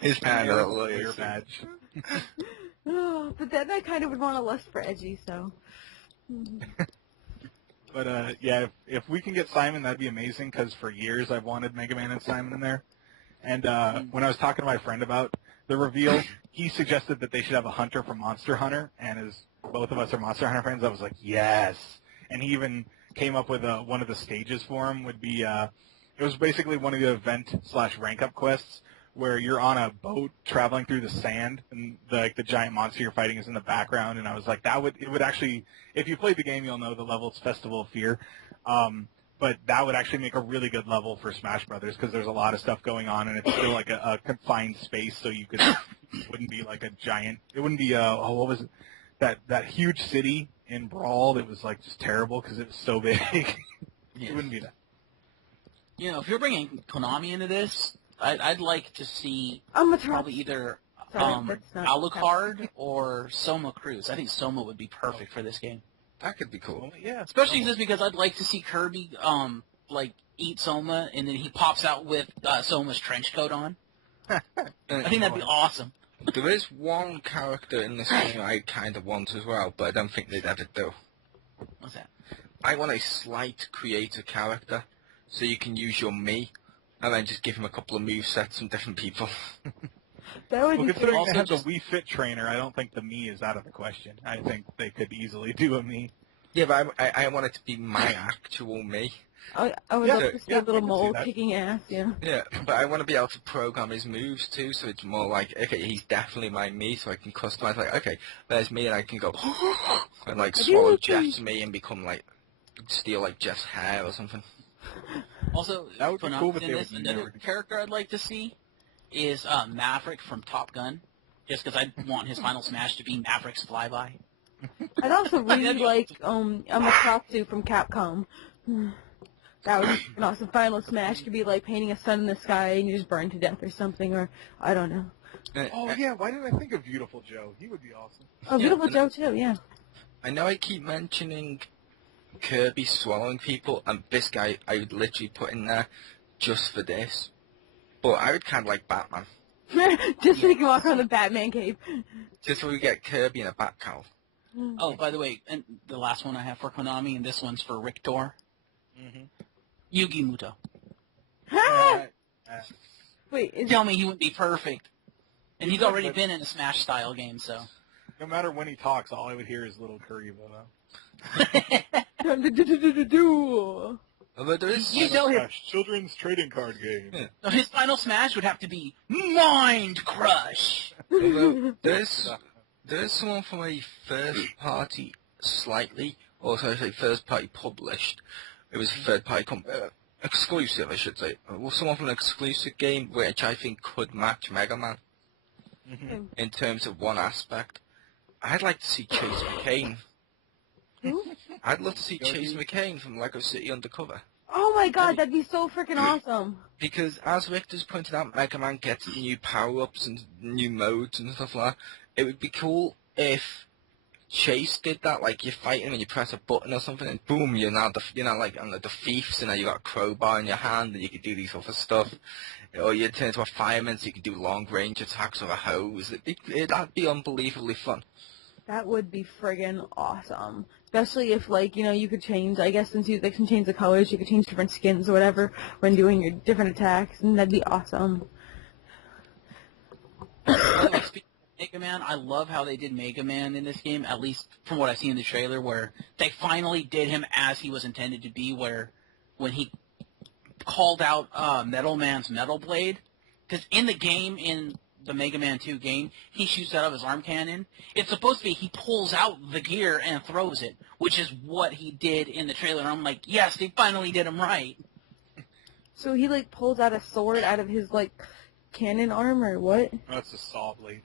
His hair and a little lawyer lawyer suit. badge. But then I kind of would want to lust for Edgy, so. But yeah, if we can get Simon, that'd be amazing, because for years I've wanted Mega Man and Simon in there. And when I was talking to my friend about the reveal, he suggested that they should have a hunter from Monster Hunter, and as both of us are Monster Hunter fans, I was like, yes! And he even came up with one of the stages for him would be, it was basically one of the event/rank-up quests, where you're on a boat traveling through the sand, and the giant monster you're fighting is in the background, and I was like, it would actually, if you played the game, you'll know the level, it's Festival of Fear, but that would actually make a really good level for Smash Brothers, because there's a lot of stuff going on, and it's still like a confined space, so it wouldn't be like a giant, it wouldn't be what was it, that huge city in Brawl that was like just terrible, because it was so big. Yes. It wouldn't be that. If you're bringing Konami into this, I'd like to see probably either Sorry, that's not Alucard or Soma Cruz. I think Soma would be perfect for this game. That could be cool. Yeah, Especially just because I'd like to see Kirby eat Soma and then he pops out with Soma's trench coat on. I think that'd be awesome. There is one character in this game I kind of want as well, but I don't think they'd ever do. What's that? I want a slight creator character, so you can use your Mii, and then just give him a couple of movesets from different people. That would Well, be considering Also they have the just- Wii Fit trainer, I don't think the Mii is out of the question. I think they could easily do a Mii. Yeah, but I want it to be my actual Mii. I would Yeah, love to see yeah, a little I can see mole that. kicking ass, yeah. Yeah, but I want to be able to program his moves too, so it's more like, okay, he's definitely my me, so I can customize, like, okay, there's me, and I can go, and like swallow Jeff's me and become like, steal like Jeff's hair or something. Also, That would be put cool on if in they this, would another never- character I'd like to see is Maverick from Top Gun. Just because I want his final smash to be Maverick's flyby. I'd also really That'd be like Amaterasu from Capcom. That would be an awesome. Final smash could be like painting a sun in the sky and you just burn to death or something, or I don't know. Oh yeah, why didn't I think of Beautiful Joe? He would be awesome. Oh, Beautiful Joe too, yeah. I know I keep mentioning Kirby swallowing people, and this guy I would literally put in there just for this. But I would kind of like Batman. Just so you can walk around the Batman cape. Just so we get Kirby in a bat cowl. Oh, by the way, and the last one I have for Konami, and this one's for Rictor, Yugi Muto. Wait, is Tell me he wouldn't be perfect. And he's already but- been in a Smash-style game, so... No matter when he talks, all I would hear is little Kuribo. time to do? Although there is You know his, Children's trading card game. Yeah. his final smash would have to be Mind Crush! although there's someone from a first party slightly, or sorry, say first party published. It was a third party exclusive, I should say. Well, someone from an exclusive game which I think could match Mega Man in terms of one aspect. I'd like to see Chase McCain. Who? I'd love to see Chase McCain from Lego City Undercover. Oh my god, that'd be so freaking awesome. Because as Victor's pointed out, Mega Man gets new power-ups and new modes and stuff like that. It would be cool if Chase did that, like you're fighting and you press a button or something and boom, you're now like on the thieves and now you got a crowbar in your hand and you can do these other stuff. Or you turn into a fireman so you can do long range attacks with a hose. That'd be unbelievably fun. That would be friggin' awesome. Especially if, like, you could change, I guess since you can change the colors, you could change different skins or whatever when doing your different attacks, and that'd be awesome. By the way, speaking of Mega Man, I love how they did Mega Man in this game, at least from what I've seen in the trailer, where they finally did him as he was intended to be, where when he called out Metal Man's Metal Blade, because in the game, in the Mega Man 2 game, he shoots out of his arm cannon. It's supposed to be he pulls out the gear and throws it, which is what he did in the trailer. And I'm like, yes, they finally did him right. So he, like, pulls out a sword out of his, like, cannon arm, or what? That's a saw blade.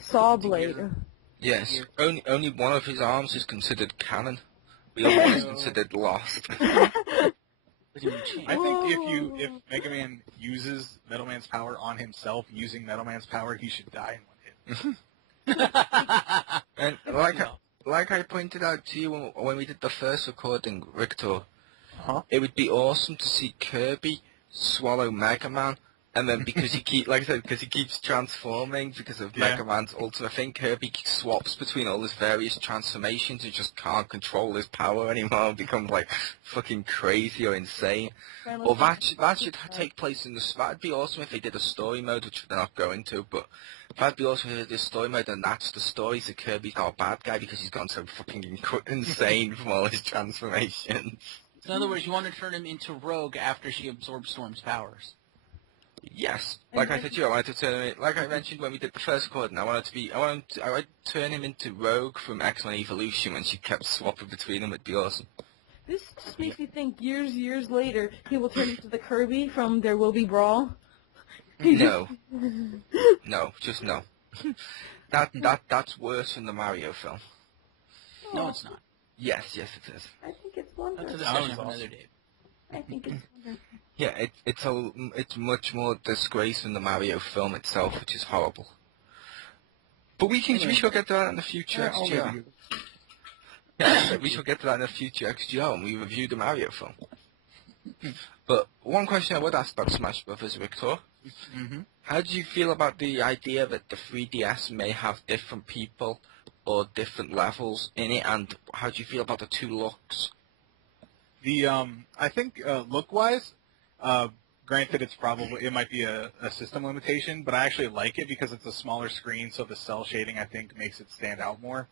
Saw blade. Yes, only one of his arms is considered canon. The other one is considered lost. I think if Mega Man uses Metal Man's power on himself using Metal Man's power, he should die in one hit. And like I pointed out to you when we did the first recording, Victor, it would be awesome to see Kirby swallow Mega Man, and then because he keeps transforming because of Mega Man's ultimate thing, Kirby swaps between all his various transformations and just can't control his power anymore and becomes like fucking crazy or insane. Well, that should take place in the... That'd be awesome if they did a story mode, which they're not going to, but that'd be awesome if they did a story mode and that's the story, so Kirby's not a bad guy because he's gone so fucking insane from all his transformations. In other words, you want to turn him into Rogue after she absorbs Storm's powers. Yes, like I said to you, I wanted to turn him. Like I mentioned when we did the first recording, I wanted to turn him into Rogue from X-Men Evolution when she kept swapping between them. It'd be awesome. This just makes me think years later, he will turn into the Kirby from There Will Be Brawl. No, just no. That's worse than the Mario film. No, it's not. Yes, it is. I think it's That's a wonderful. discussion for another day. I think it's wonderful. Yeah, it's much more disgrace than the Mario film itself, which is horrible. But we shall get to that in the future XGR. Yeah, we shall get to that in the future XGR when we review the Mario film. But one question I would ask about Smash Brothers, Victor. How do you feel about the idea that the 3DS may have different people or different levels in it, and how do you feel about the two looks? I think look-wise, granted it might be a system limitation, but I actually like it because it's a smaller screen, so the cell shading I think makes it stand out more.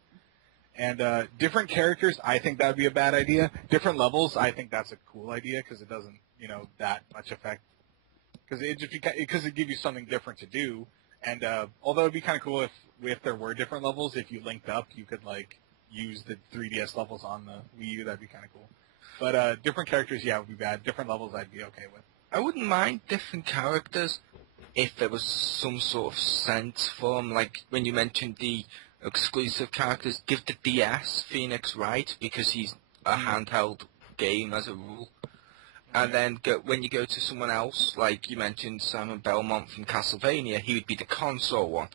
And different characters, I think that would be a bad idea. Different levels, I think that's a cool idea because it doesn't, that much effect. Because it gives you something different to do. And although it'd be kind of cool if there were different levels, if you linked up, you could use the 3DS levels on the Wii U. That'd be kind of cool. But different characters, yeah, would be bad. Different levels, I'd be okay with. I wouldn't mind different characters if there was some sort of sense for them. Like when you mentioned the exclusive characters, give the DS Phoenix Wright because he's a handheld game as a rule. And then when you go to someone else, like you mentioned Simon Belmont from Castlevania, he would be the console one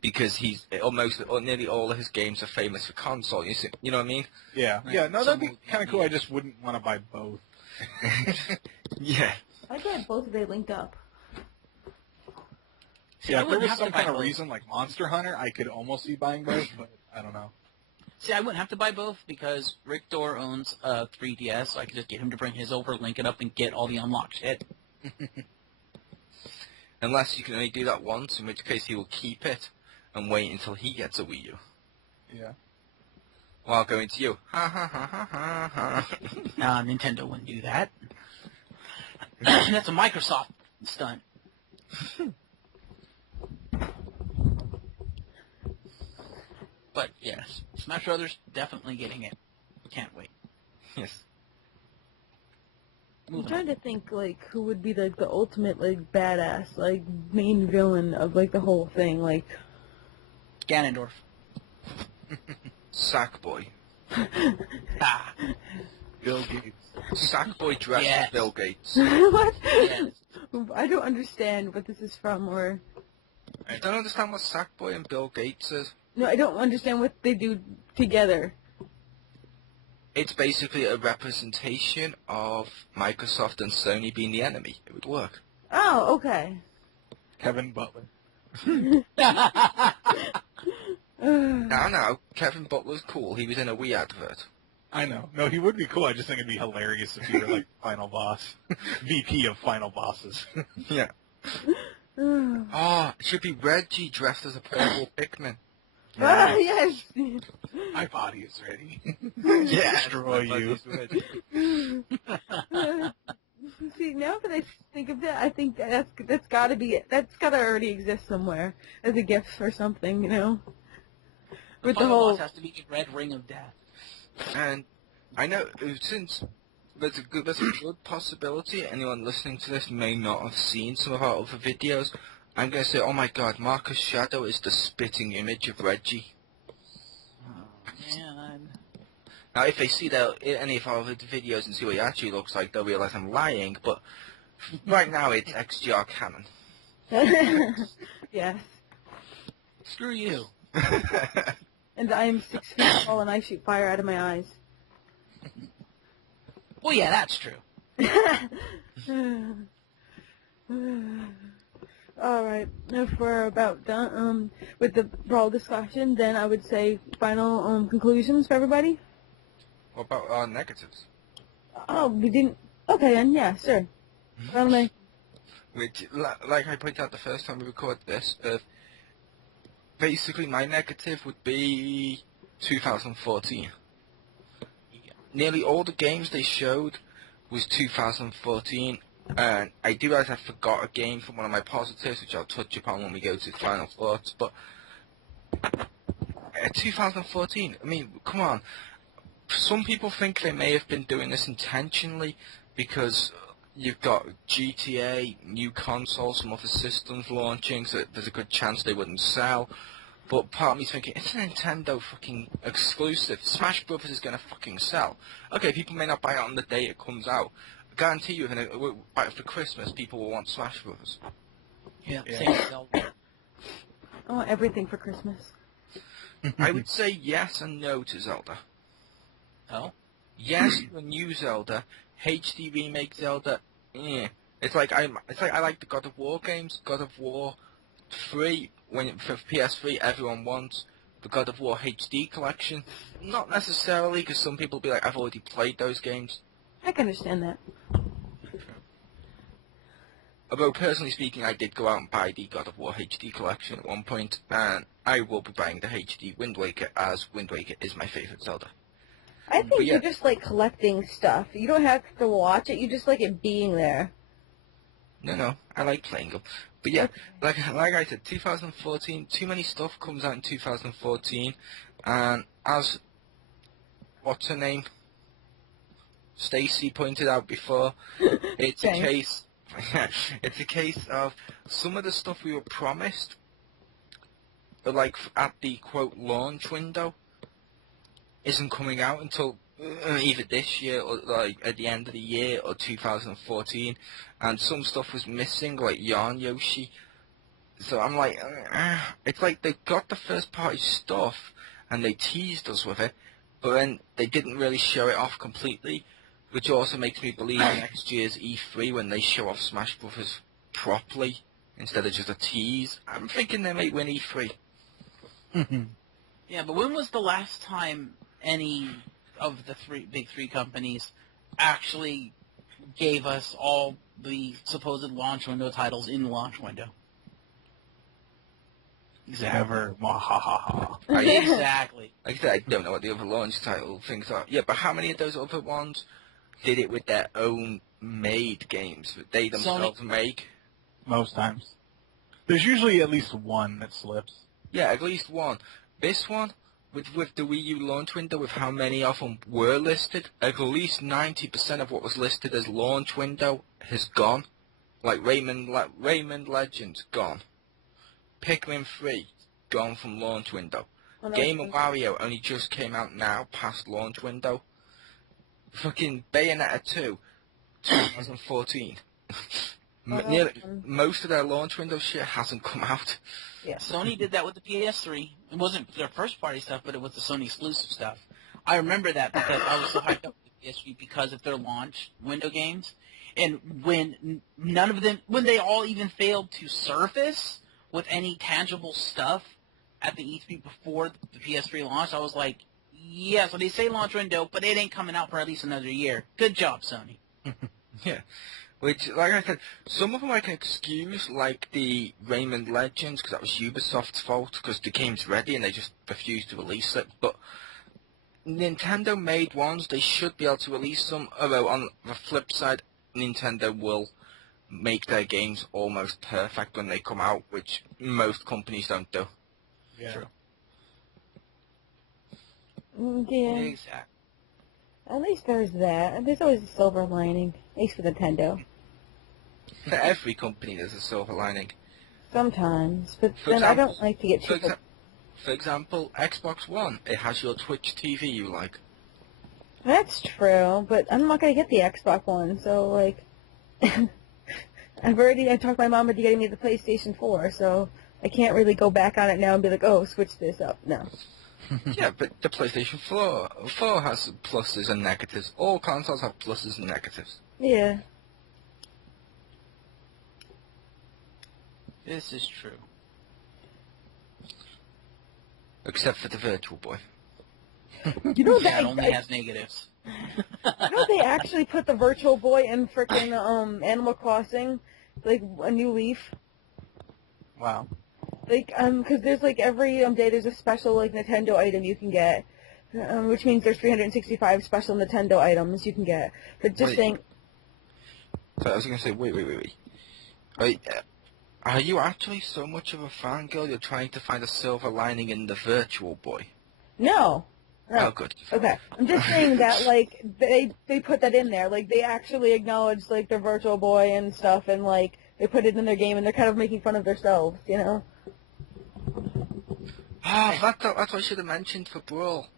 because he's nearly all of his games are famous for console. You know what I mean? Yeah, yeah. No, that'd be kind of cool. I just wouldn't want to buy both. Yeah. I get both if they linked up. Yeah, if there was some kind of reason, like Monster Hunter, I could almost see buying both, but I don't know. See, I wouldn't have to buy both because Rick Dorr owns a 3DS, so I could just get him to bring his over, link it up, and get all the unlocked shit. Unless you can only do that once, in which case he will keep it and wait until he gets a Wii U. Yeah. While going to you. Ha ha ha ha ha ha. Nah, Nintendo wouldn't do that. That's a Microsoft stunt. But yes, Smash Brothers definitely getting it. Can't wait. Yes. I'm trying to think who would be the ultimate badass main villain of the whole thing Ganondorf. Sackboy. Ah. Bill Gates. Sackboy dressed as Bill Gates. What? Yes. I don't understand what this is from or... I don't understand what Sackboy and Bill Gates is. No, I don't understand what they do together. It's basically a representation of Microsoft and Sony being the enemy. It would work. Oh, okay. Kevin Butler. No, Kevin Butler's cool. He was in a Wii advert. I know. No, he would be cool. I just think it'd be hilarious if he were final boss. VP of final bosses. Yeah. Oh, it should be Reggie dressed as a purple Pikmin. Yes. My body is ready. Yeah, Destroy you. See, now that I think of that, I think that's gotta already exist somewhere as a gift or something, With the whole boss has to be the Red Ring of Death. And I know since there's a good possibility anyone listening to this may not have seen some of our other videos. I'm going to say, oh my god, Marcus Shadow is the spitting image of Reggie. Oh, man. Now, if they see any of our other videos and see what he actually looks like, they'll realize I'm lying, but right now it's XGR canon. Yes. Screw you. And I am 6 feet tall and I shoot fire out of my eyes. Well, yeah, that's true. Alright, if we're about done with the brawl discussion, then I would say final conclusions for everybody. What about our negatives? Oh, we didn't... Okay then, yeah, sure. Finally. Which, like I pointed out the first time we recorded this, basically my negative would be 2014. Nearly all the games they showed was 2014, and I do realize I forgot a game from one of my positives, which I'll touch upon when we go to final thoughts, but 2014, I mean, come on. Some people think they may have been doing this intentionally because you've got GTA, new consoles, some other systems launching, so there's a good chance they wouldn't sell. But part of me's thinking, it's a Nintendo fucking exclusive. Smash Brothers is going to fucking sell. Okay, people may not buy it on the day it comes out. I guarantee you, if you buy it for Christmas, people will want Smash Brothers. Yeah, same as Zelda. I want everything for Christmas. I would say yes and no to Zelda. Oh? Yes to a new Zelda. HD remake Zelda. It's like I like the God of War games. God of War 3 for PS3 everyone wants. The God of War HD collection. Not necessarily, because some people will be like, I've already played those games. I can understand that. Although, personally speaking, I did go out and buy the God of War HD collection at one point, and I will be buying the HD Wind Waker, as Wind Waker is my favourite Zelda. I But think yeah. you just like collecting stuff. You don't have to watch it. You just like it being there. No, I like playing them. But yeah, like I said, 2014, too many stuff comes out in 2014, and as, what's her name? Stacy pointed out before, it's a Thanks. case, it's a case of some of the stuff we were promised, like at the quote launch window, isn't coming out until either this year or like at the end of the year or 2014, and some stuff was missing, like Yarn Yoshi. So I'm like, it's like they got the first party stuff and they teased us with it, but then they didn't really show it off completely, which also makes me believe next year's E3 when they show off Smash Brothers properly instead of just a tease. I'm thinking they might win E3. Yeah, but when was the last time any of the big three companies actually gave us all the supposed launch window titles in the launch window? Exactly. Never. Mwahaha. Exactly. Like I said, I don't know what the other launch title things are. Yeah, but how many of those other ones did it with their own made games that they themselves make? Most times. There's usually at least one that slips. Yeah, at least one. This one, with the Wii U launch window, with how many of them were listed, at least 90% of what was listed as launch window has gone. Like Rayman Legends, gone. Pikmin 3, gone from launch window. Oh, no, Game of Wario only just came out now, past launch window. Fucking Bayonetta 2, 2014. Most of their launch window shit hasn't come out. Yeah. Sony did that with the PS3. It wasn't their first party stuff, but it was the Sony exclusive stuff. I remember that because I was so hyped up with the PS3 because of their launch window games. And when none of them, when they all even failed to surface with any tangible stuff at the E3 before the PS3 launch, I was like, yeah, so they say launch window, but it ain't coming out for at least another year. Good job, Sony. Yeah. Which, like I said, some of them I can excuse, like the Rayman Legends, because that was Ubisoft's fault, because the game's ready and they just refused to release it. But Nintendo made ones, they should be able to release them, although on the flip side, Nintendo will make their games almost perfect when they come out, which most companies don't do. Yeah. True. Yeah. Exactly. At least there's that. There's always a silver lining. At least for Nintendo. For every company, there's a silver lining. Sometimes. But For then example- I don't like to get too... For example, Xbox One, it has your Twitch TV you like. That's true, but I'm not going to get the Xbox One, so, like... I talked my mom into getting me the PlayStation 4, so I can't really go back on it now and be like, oh, switch this up. No. Yeah, but the PlayStation 4 has pluses and negatives. All consoles have pluses and negatives. Yeah. This is true. Except for the Virtual Boy. You know Yeah, that... it only has negatives. You know they actually put the Virtual Boy in frickin' Animal Crossing, like a new leaf. Wow. Like because there's like every day there's a special like Nintendo item you can get, which means there's 365 special Nintendo items you can get. But just Wait. saying, So I was going to say, wait. Are you actually so much of a fangirl you're trying to find a silver lining in the Virtual Boy? no. Oh, good. Okay, I'm just saying that like they put that in there, like they actually acknowledged like their Virtual Boy and stuff, and like they put it in their game, and they're kind of making fun of themselves, you know. That's what I should have mentioned for Brawl.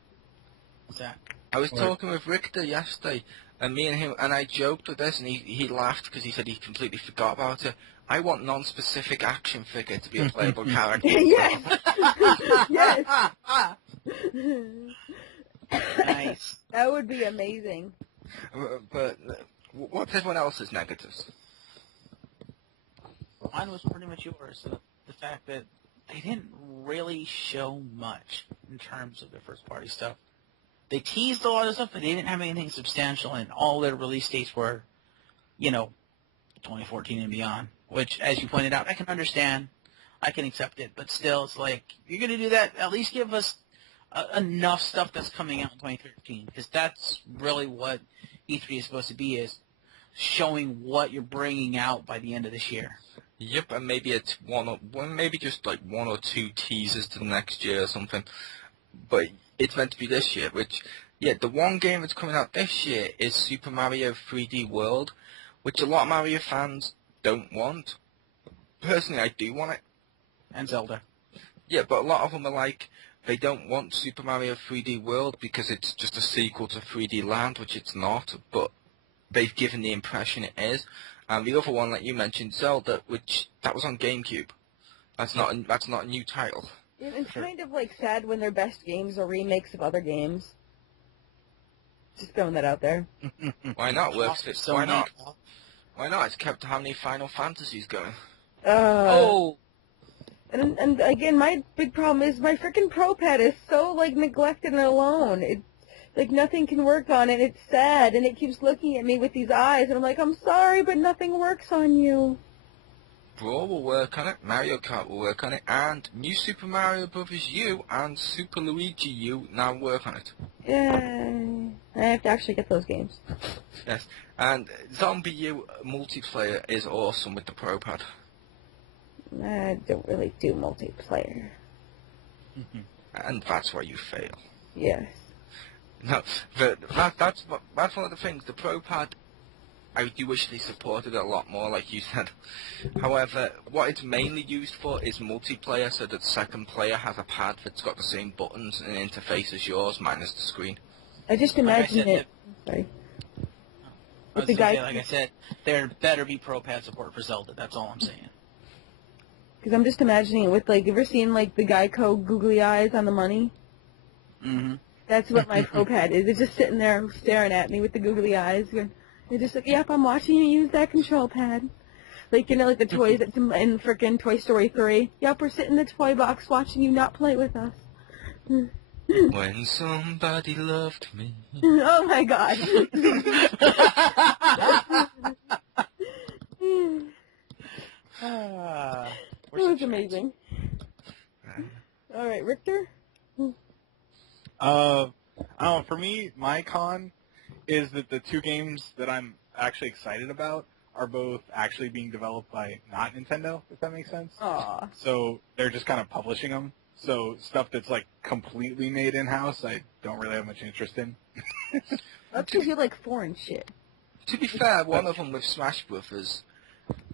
What's that? I was What? talking with Richter yesterday, and me and him, and I joked with this, and he laughed because he said he completely forgot about it. I want non-specific action figure to be a playable character. Yes. Yes. Nice. That would be amazing. But what's everyone else's negatives? Mine was pretty much yours. The fact that they didn't really show much in terms of their first party stuff. They teased a lot of stuff, but they didn't have anything substantial, and all their release dates were, 2014 and beyond. which, as you pointed out, I can understand. I can accept it, but still, it's like, you're going to do that, at least give us enough stuff that's coming out in 2013, because that's really what E3 is supposed to be, is showing what you're bringing out by the end of this year. Yep, and maybe it's maybe just like 1 or 2 teasers to the next year or something. But it's meant to be this year, which, yeah, the one game that's coming out this year is Super Mario 3D World, which a lot of Mario fans don't want. Personally, I do want it. And Zelda. Yeah, but a lot of them are like, they don't want Super Mario 3D World because it's just a sequel to 3D Land, which it's not, but they've given the impression it is. And the other one, like you mentioned, Zelda, which that was on GameCube. That's not a new title. It's kind of like sad when their best games are remakes of other games. Just throwing that out there. Why not? Works. So Why many- not? Why not? It's kept how many Final Fantasies going. Oh! And again, my big problem is my freaking Pro Pad is so, like, neglected and alone. It's, like, nothing can work on it. It's sad, and it keeps looking at me with these eyes, and I'm like, I'm sorry, but nothing works on you. Brawl will work on it, Mario Kart will work on it, and New Super Mario Bros. U and Super Luigi U now work on it. Yay. I have to actually get those games. Yes, and Zombie U multiplayer is awesome with the Pro Pad. I don't really do multiplayer. And that's why you fail. Yes. No, but that's one of the things. The Pro Pad, I do wish they supported it a lot more, like you said. However, what it's mainly used for is multiplayer, so that the second player has a pad that's got the same buttons and interface as yours, minus the screen. I just Like I imagine said, it. Sorry. I was the gonna guy- say, like I said, there better be Pro Pad support for Zelda, that's all I'm saying. Because I'm just imagining it with, like, you ever seen, like, the Geico googly eyes on the money? Mm-hmm. That's what my Pro Pad is. It's just sitting there staring at me with the googly eyes. And it's just like, yep, I'm watching you use that control pad. Like, you know, like the toys that's in frickin' Toy Story 3. Yep, we're sitting in the toy box watching you not play with us. When somebody loved me. Oh my god. That It was amazing. Alright, Richter? I don't know, for me, my con is that the two games that I'm actually excited about are both actually being developed by not Nintendo, if that makes sense. Aw. So they're just kind of publishing them. So stuff that's like completely made in-house, I don't really have much interest in. That's because you like foreign shit. To be fair, one of them with Smash Brothers,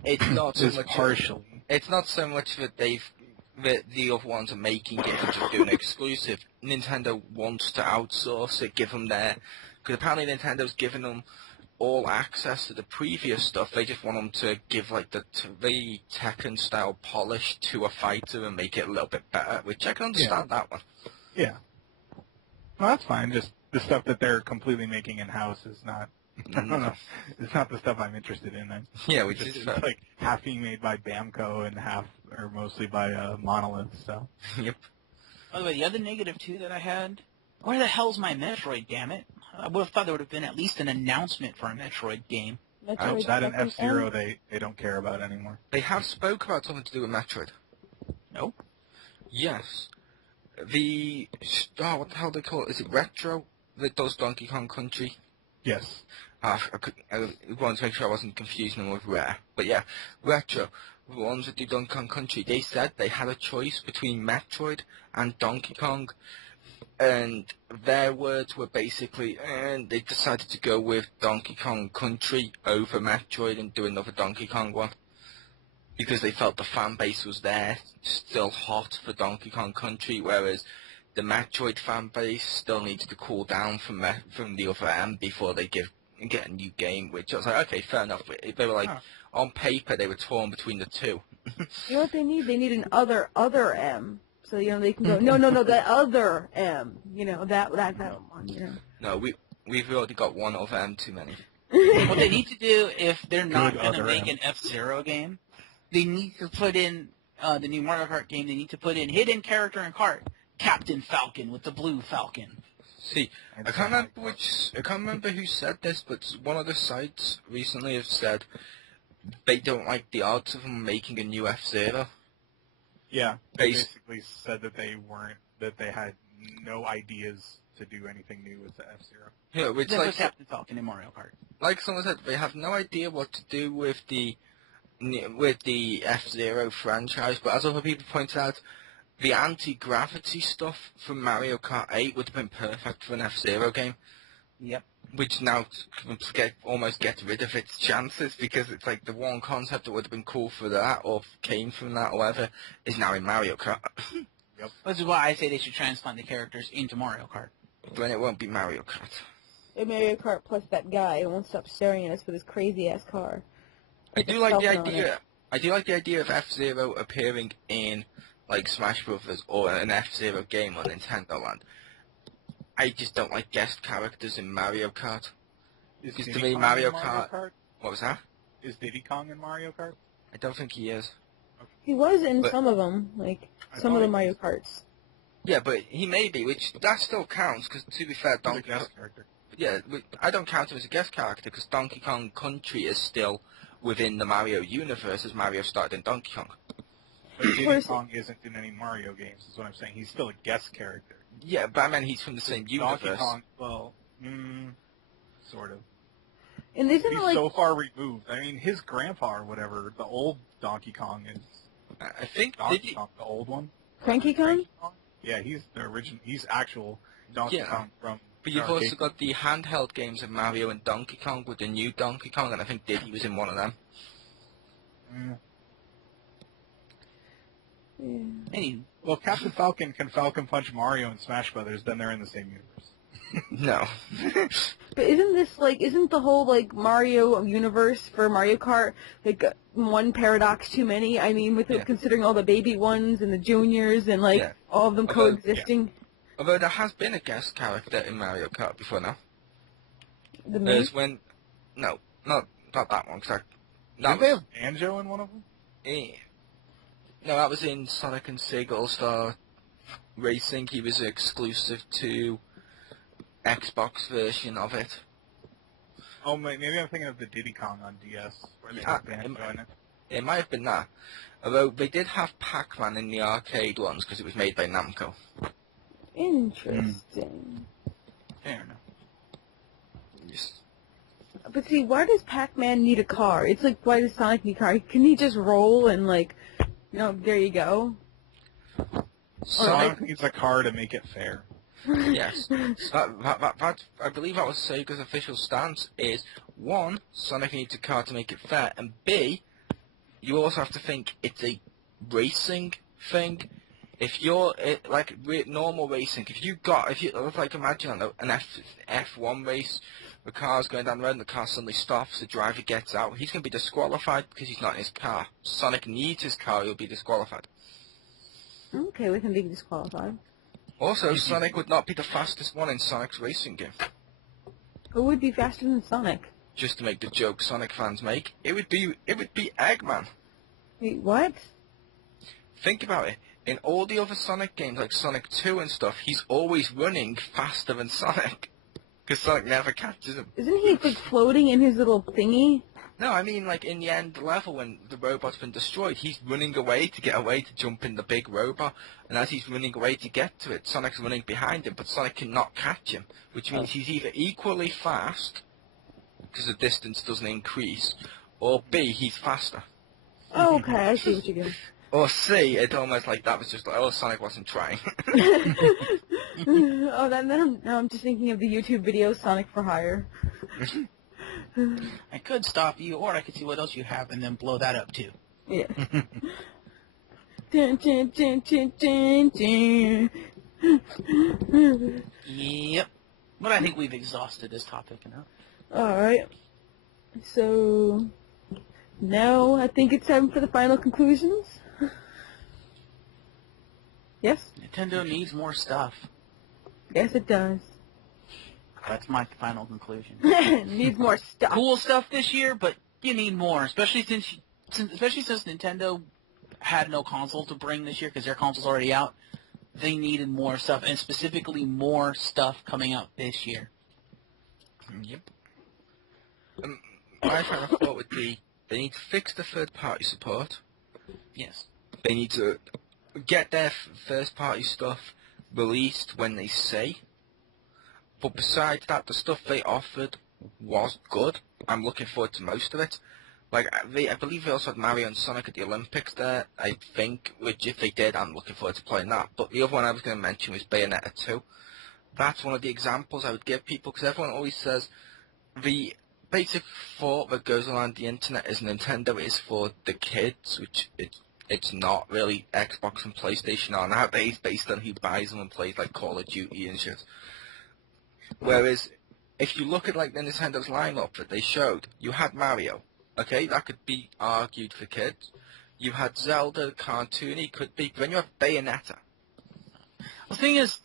it's not so Just much. partially. It's not so much that the other ones are making it and just doing it exclusive. Nintendo wants to outsource it, give them because apparently Nintendo's given them all access to the previous stuff. They just want them to give like the Tekken style polish to a fighter and make it a little bit better, which I can understand that one. Yeah. Well, that's fine. Just the stuff that they're completely making in-house is not, I don't know, it's not the stuff I'm interested in. Yeah, which It's is just like half being made by Bamco and half, or mostly by Monolith, so. Yep. By the way, the other negative, too, that I had, where the hell's my Metroid, damn it? I would have thought there would have been at least an announcement for a Metroid game. Metroid That and fucking F-Zero, M. they don't care about anymore. They have spoke about something to do with Metroid. No? Yes. What the hell do they call it? Is it Retro that does Donkey Kong Country? Yes. I wanted to make sure I wasn't confusing them with Rare. But yeah, Retro, the ones that do Donkey Kong Country, they said they had a choice between Metroid and Donkey Kong. And their words were basically, and they decided to go with Donkey Kong Country over Metroid and do another Donkey Kong one. Because they felt the fan base was there, still hot for Donkey Kong Country, whereas the Metroid fan base still needed to cool down from the other end before they get a new game, which I was like, okay, fair enough. But they were like, on paper, they were torn between the two. You know what they need? They need an other M. So, you know, they can go, no, that other M. You know, that one, you know. No, we've already got one other M too many. What they need to do, if they're not Good going to other make M. an F-Zero game, they need to put in the new Mario Kart game, they need to put in hidden character in kart, Captain Falcon with the blue Falcon. See, I can't remember who said this, but one of the sites recently have said they don't like the odds of them making a new F-Zero. Yeah, they Bas- basically said that they had no ideas to do anything new with the F-Zero. Yeah, which That's like what Captain Falcon in Mario Kart. like someone said, they have no idea what to do with the F-Zero franchise. But as other people pointed out, the anti-gravity stuff from Mario Kart 8 would have been perfect for an F-Zero game. Yep. Which now almost gets rid of its chances, because it's like the one concept that would have been cool for that or came from that or whatever is now in Mario Kart. Yep. Which is why I say they should transplant the characters into Mario Kart. Then it won't be Mario Kart. In Mario Kart plus that guy won't stop staring at us with his crazy ass car. I With do the like the cell phone on idea. it. I do like the idea of F-Zero appearing in like Smash Brothers or an F-Zero game on Nintendo Land. I just don't like guest characters in Mario Kart. Is Because to Diddy me, Kong Mario in Kart. What was that? Is Diddy Kong in Mario Kart? I don't think he is. He was in But- some of them, like I some of thought the he Mario was. Karts. Yeah, but he may be, which that still counts. Because to be fair, He's a Donkey. guest character. Yeah, I don't count him as a guest character because Donkey Kong Country is still within the Mario universe as Mario started in Donkey Kong. But Diddy Where's- Kong isn't in any Mario games, is what I'm saying. He's still a guest character. Yeah, but I mean he's from the same Donkey universe. Kong, well, sort of. And isn't He's it like so far removed. I mean, his grandpa or whatever, the old Donkey Kong is I think Donkey Kong, the old one. Cranky Kong? Yeah, he's the original. He's actual Donkey Yeah. Kong from. But you've arcade. also got the handheld games of Mario and Donkey Kong with the new Donkey Kong, and I think Diddy was in one of them. Mm. Yeah. Anywho, Well, Captain Falcon can Falcon Punch Mario in Smash Brothers, then they're in the same universe. No. But isn't the whole like Mario universe for Mario Kart like one paradox too many? I mean, with Yeah. considering all the baby ones and the juniors and like Yeah. all of them Although- coexisting. Although there has been a guest character in Mario Kart before now. The There's main? when... No, not that one, because Did that they was... have Banjo in one of them? No, that was in Sonic and Sega All-Star Racing. He was exclusive to Xbox version of it. Oh, maybe I'm thinking of the Diddy Kong on DS, where they Yeah, have Banjo in it. It might have been that. Although they did have Pac-Man in the arcade ones because it was made by Namco. Interesting. fair enough. Yes. But see, why does Pac-Man need a car? It's like, why does Sonic need a car? Can he just roll and like, there you go? Sonic needs a car to make it fair. Yes. That, I believe that was Sega's official stance is, one, Sonic needs a car to make it fair, and B, you also have to think it's a racing thing. If you're, normal racing, if you imagine an F1 race, the car's going down the road and the car suddenly stops, the driver gets out, he's going to be disqualified because he's not in his car. Sonic needs his car, he'll be disqualified. I'm okay with him being disqualified. Also, Sonic would not be the fastest one in Sonic's racing game. Who would be faster than Sonic? Just to make the joke Sonic fans make, it would be Eggman. Wait, what? Think about it. In all the other Sonic games, like Sonic 2 and stuff, he's always running faster than Sonic. Because Sonic never catches him. Isn't he like floating in his little thingy? No, I mean, like, in the end level, when the robot's been destroyed, he's running away to get away to jump in the big robot, and as he's running away to get to it, Sonic's running behind him, but Sonic cannot catch him, which means he's either equally fast, because the distance doesn't increase, or B, he's faster. Oh, okay, I see what you're doing. Or C, it's almost like that was just like, oh, Sonic wasn't trying. Oh, now I'm just thinking of the YouTube video Sonic for Hire. I could stop you, or I could see what else you have and then blow that up too. Yeah. Dun, dun, dun, dun, dun, dun. Yep. But I think we've exhausted this topic enough. Alright. So, now I think it's time for the final conclusions. Yes? Nintendo needs more stuff. Yes, it does. That's my final conclusion. Needs more stuff. Cool stuff this year, but you need more, especially since Nintendo had no console to bring this year because their console's already out. They needed more stuff, and specifically more stuff coming out this year. Yep. My final thought would be, They need to fix the third-party support. Yes. They need to get their first-party stuff released when they say. But besides that, the stuff they offered was good. I'm looking forward to most of it. Like, I believe they also had Mario and Sonic at the Olympics there, I think, which if they did, I'm looking forward to playing that. But the other one I was going to mention was Bayonetta 2. That's one of the examples I would give people, because everyone always says the basic thought that goes around the internet is Nintendo is for the kids, which it's not really. Xbox and PlayStation are nowadays based on who buys them and plays like Call of Duty and shit. Whereas, if you look at like the Nintendo's lineup that they showed, you had Mario. Okay, that could be argued for kids. You had Zelda, cartoony, could be. But then you have Bayonetta. The thing is,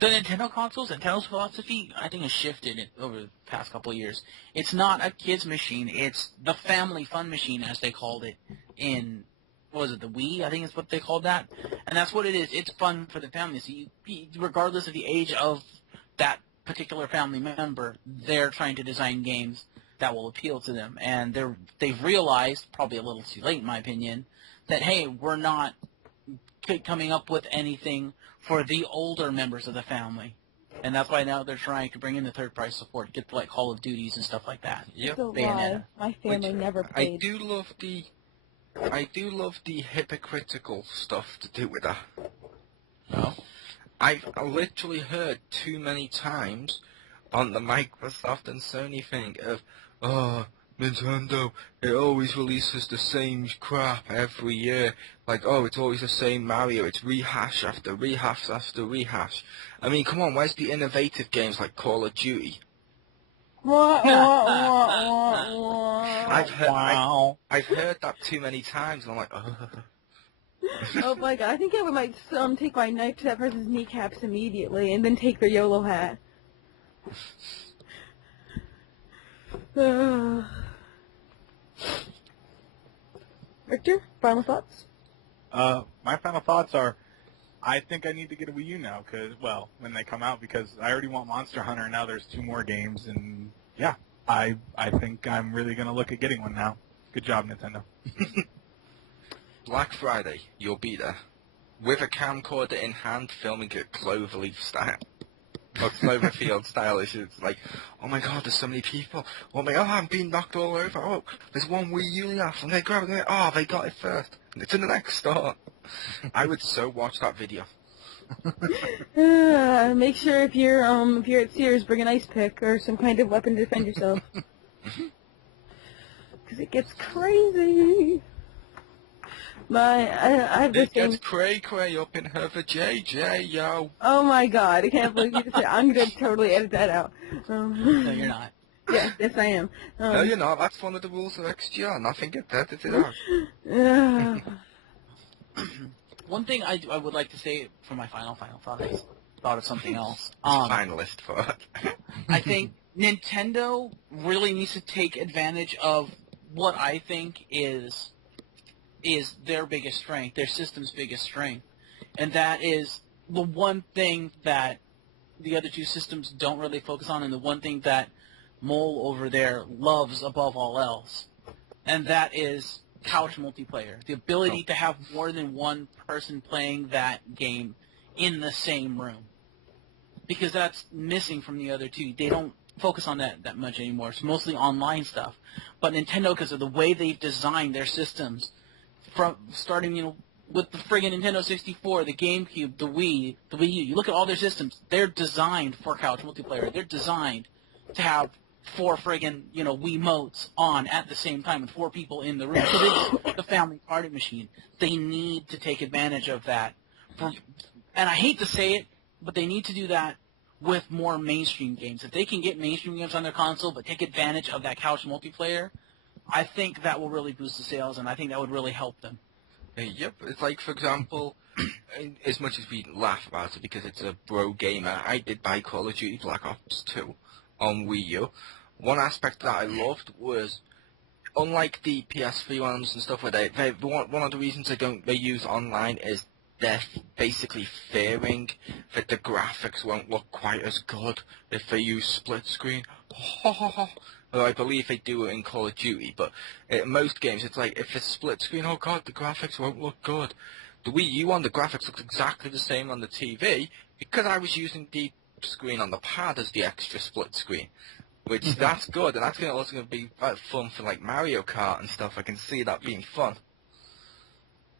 the Nintendo's philosophy, I think, has shifted over the past couple of years. It's not a kid's machine. It's the family fun machine, as they called it in, what was it, the Wii? I think is what they called that. And that's what it is. It's fun for the family. So regardless of the age of that particular family member, they're trying to design games that will appeal to them. And they've realized, probably a little too late in my opinion, that, hey, we're not coming up with anything for the older members of the family. And that's why now they're trying to bring in the third-party support, get like Call of Duties and stuff like that. Yep. So why? My family never played. I do love the hypocritical stuff to do with that. No? I've literally heard too many times on the Microsoft and Sony thing of, oh, Nintendo, it always releases the same crap every year. Like, oh, it's always the same Mario. It's rehash after rehash after rehash. I mean, come on, where's the innovative games like Call of Duty? I've heard that too many times, and I'm like, oh. Oh my god, I think I might take my knife to that person's kneecaps immediately and then take their YOLO hat. Victor, final thoughts? My final thoughts are, I think I need to get a Wii U now, when they come out, because I already want Monster Hunter, and now there's 2 more games, and yeah, I think I'm really going to look at getting one now. Good job, Nintendo. Black Friday, you'll be there. With a camcorder in hand, filming it Cloverleaf style. Or Cloverfield style. It's like, oh my god, there's so many people. Oh my god, I'm being knocked all over. Oh, there's one Wii U left, and they're grabbing it. Oh, they got it first. And it's in the next store. I would so watch that video. Make sure if you're at Sears, bring an ice pick or some kind of weapon to defend yourself. Because it gets crazy. I have this It gets cray-cray up in her for JJ, yo. Oh my god, I can't believe you just said, I'm going to totally edit that out. No, you're not. Yes, I am. No, you're not. That's one of the rules of XGR. Nothing gets edited out. One thing I would like to say for my final thought is thought of something else. Finalist for it. I think Nintendo really needs to take advantage of what I think is their biggest strength, their system's biggest strength. And that is the one thing that the other 2 systems don't really focus on, and the one thing that Mole over there loves above all else. And that is couch multiplayer. The ability to have more than one person playing that game in the same room. Because that's missing from the other 2. They don't focus on that much anymore. It's mostly online stuff. But Nintendo, because of the way they've designed their systems, from starting, with the friggin' Nintendo 64, the GameCube, the Wii U, you look at all their systems, they're designed for couch multiplayer. They're designed to have 4 friggin', Wiimotes on at the same time with 4 people in the room. So it's the family party machine. They need to take advantage of that. And I hate to say it, but they need to do that with more mainstream games. If they can get mainstream games on their console but take advantage of that couch multiplayer, I think that will really boost the sales, and I think that would really help them. Yep, it's like, for example, as much as we laugh about it because it's a bro gamer, I did buy Call of Duty Black Ops 2 on Wii U. One aspect that I loved was, unlike the PS3 ones and stuff where one of the reasons they use online is they're basically fearing that the graphics won't look quite as good if they use split screen. Although I believe they do it in Call of Duty, but in most games it's like, if it's split screen, oh god, the graphics won't look good. The Wii U one, the graphics look exactly the same on the TV, because I was using the screen on the pad as the extra split screen. Which, that's good, and that's also going to be fun for like Mario Kart and stuff. I can see that being fun.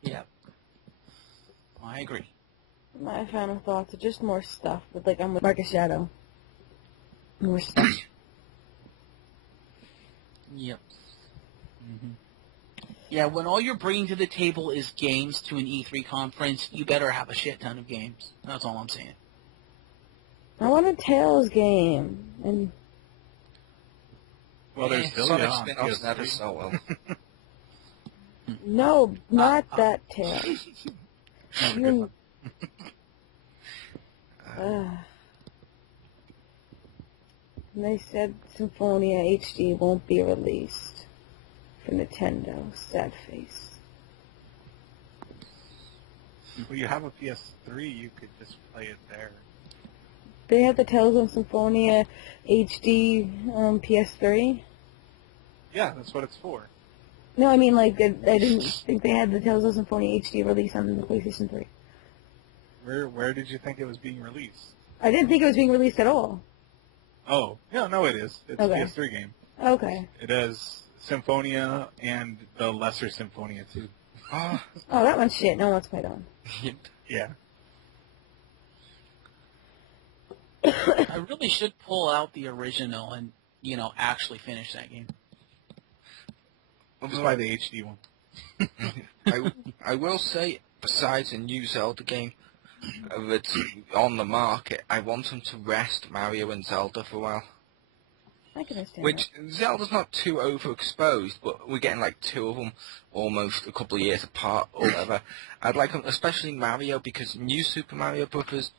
Yeah. I agree. My final thoughts are just more stuff. But like I'm with Marcus Shadow. More stuff. Yep. Yeah, when all you're bringing to the table is games to an E3 conference, you better have a shit ton of games. That's all I'm saying. I want a Tails game. And Well, there's Billy Sonic on spin-offs PS3. never so well. no, not that Tails. That's a good You, one. they said Symphonia HD won't be released for Nintendo. Sad face. Well, you have a PS3, you could just play it there. They have the Tales of Symphonia HD PS3. Yeah, that's what it's for. No, I mean like I didn't think they had the Tales of Symphonia HD release on the PlayStation 3. Where did you think it was being released? I didn't think it was being released at all. Oh, yeah, no, it is. It's Okay. a PS3 game. Okay. It has Symphonia and the Lesser Symphonia too. Oh, Oh, that one's shit. No one wants to play that one. Yeah. I really should pull out the original and, actually finish that game. Just buy the HD one. I will say, besides a new Zelda game that's on the market, I want them to rest Mario and Zelda for a while. I can understand Which, Zelda's not too overexposed, but we're getting like two of them almost a couple of years apart or whatever. I'd like them, especially Mario, because New Super Mario Bros.,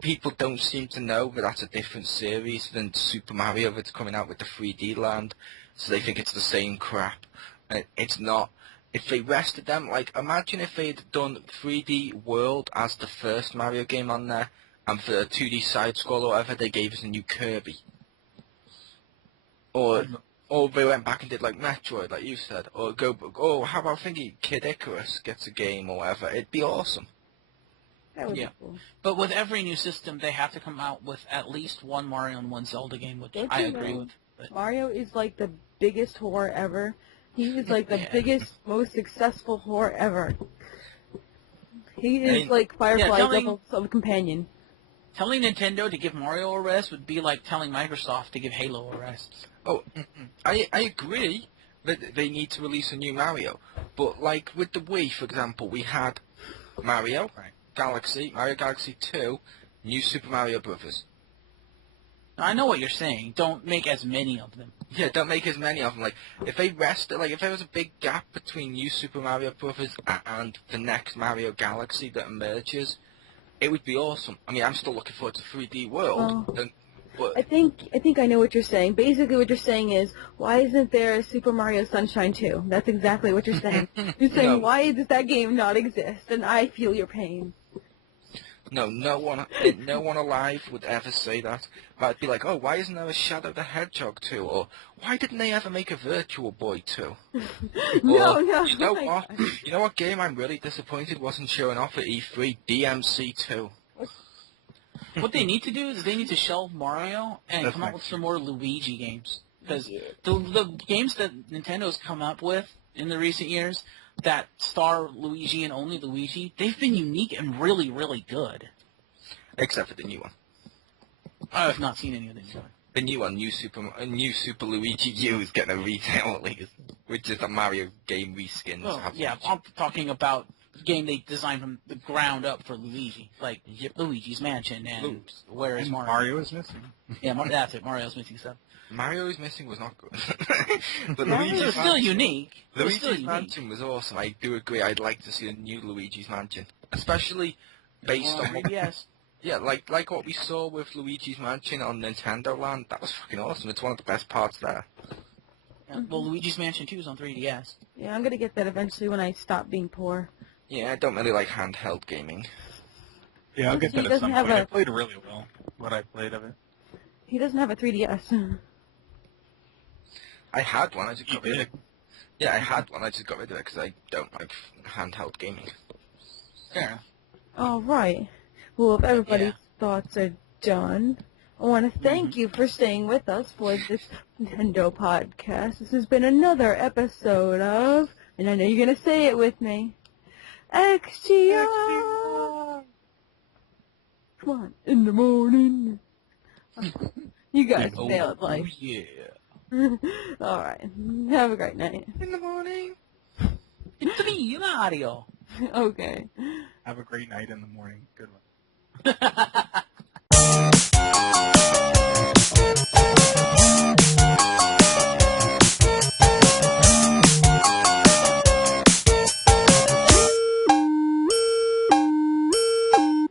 people don't seem to know that that's a different series than Super Mario that's coming out with the 3D land, so they think it's the same crap. And it's not. If they rested them, like, imagine if they'd done 3D World as the first Mario game on there, and for a 2D side-scroll or whatever, they gave us a new Kirby. Or they went back and did like Metroid, like you said. Or how about Kid Icarus gets a game or whatever. It'd be awesome. that would Yeah. be cool. But with every new system, they have to come out with at least one Mario and one Zelda game, which Don't I you agree know? with. But Mario is like the biggest whore ever. He is like the Yeah. biggest, most successful whore ever. He is mean, like Firefly telling- level of a companion. telling Nintendo to give Mario a rest would be like telling Microsoft to give Halo a rest. Oh, I agree that they need to release a new Mario. But like with the Wii, for example, we had Mario, Right. Mario Galaxy 2, New Super Mario Bros. I know what you're saying. Don't make as many of them. Yeah, don't make as many of them. Like, if they rested, like, if there was a big gap between New Super Mario Bros. And the next Mario Galaxy that emerges, it would be awesome. I mean, I'm still looking forward to 3D World. Oh. But I think I know what you're saying. Basically, what you're saying is, why isn't there a Super Mario Sunshine 2? That's exactly what you're saying. You're saying, No. why does that game not exist? And I feel your pain. no one alive would ever say that. I'd be like, oh, why isn't there a Shadow the Hedgehog 2? Or, why didn't they ever make a Virtual Boy 2? No, Or, no. You know oh my what? God. You know what game I'm really disappointed wasn't showing off at E3? DMC 2. What they need to do is they need to shelve Mario and That's come up next with some more Luigi games. Because the games that Nintendo's come up with in the recent years that star Luigi and only Luigi, they've been unique and really, really good. Except for the new one. I have not seen any of them. The new one, New Super Luigi U is getting a retail release, which is a Mario game reskins. Well, yeah, I'm talking about game they designed from the ground up for Luigi, like Luigi's Mansion and Where is And Mario? Mario is missing. Yeah, that's it. Mario's missing stuff. Mario is Missing was not good. But Mario Luigi's It was still unique. It was still Luigi's unique. Mansion was awesome. I do agree. I'd like to see a new Luigi's Mansion, especially based on what, 3DS. yeah, like what we saw with Luigi's Mansion on Nintendo Land. That was fucking awesome. It's one of the best parts there. Yeah, well, Luigi's Mansion 2 is on 3DS. Yeah, I'm gonna get that eventually when I stop being poor. Yeah, I don't really like handheld gaming. Yeah, I'll get He that at doesn't some have point. a- I played really well what I played of it. He doesn't have a 3DS. I had one. I just You got rid of did? it. Yeah, I had one. I just got rid of it because I don't like handheld gaming. Fair enough. All right. Well, if everybody's thoughts are done, I want to thank you for staying with us for this Nintendo podcast. This has been another episode of, and I know you're going to say it with me, XGR. Come on, in the morning. You guys nailed Oh, life. yeah. All right. Have a great night. In the morning. It's me, Mario. Okay. Have a great night in the morning. Good one.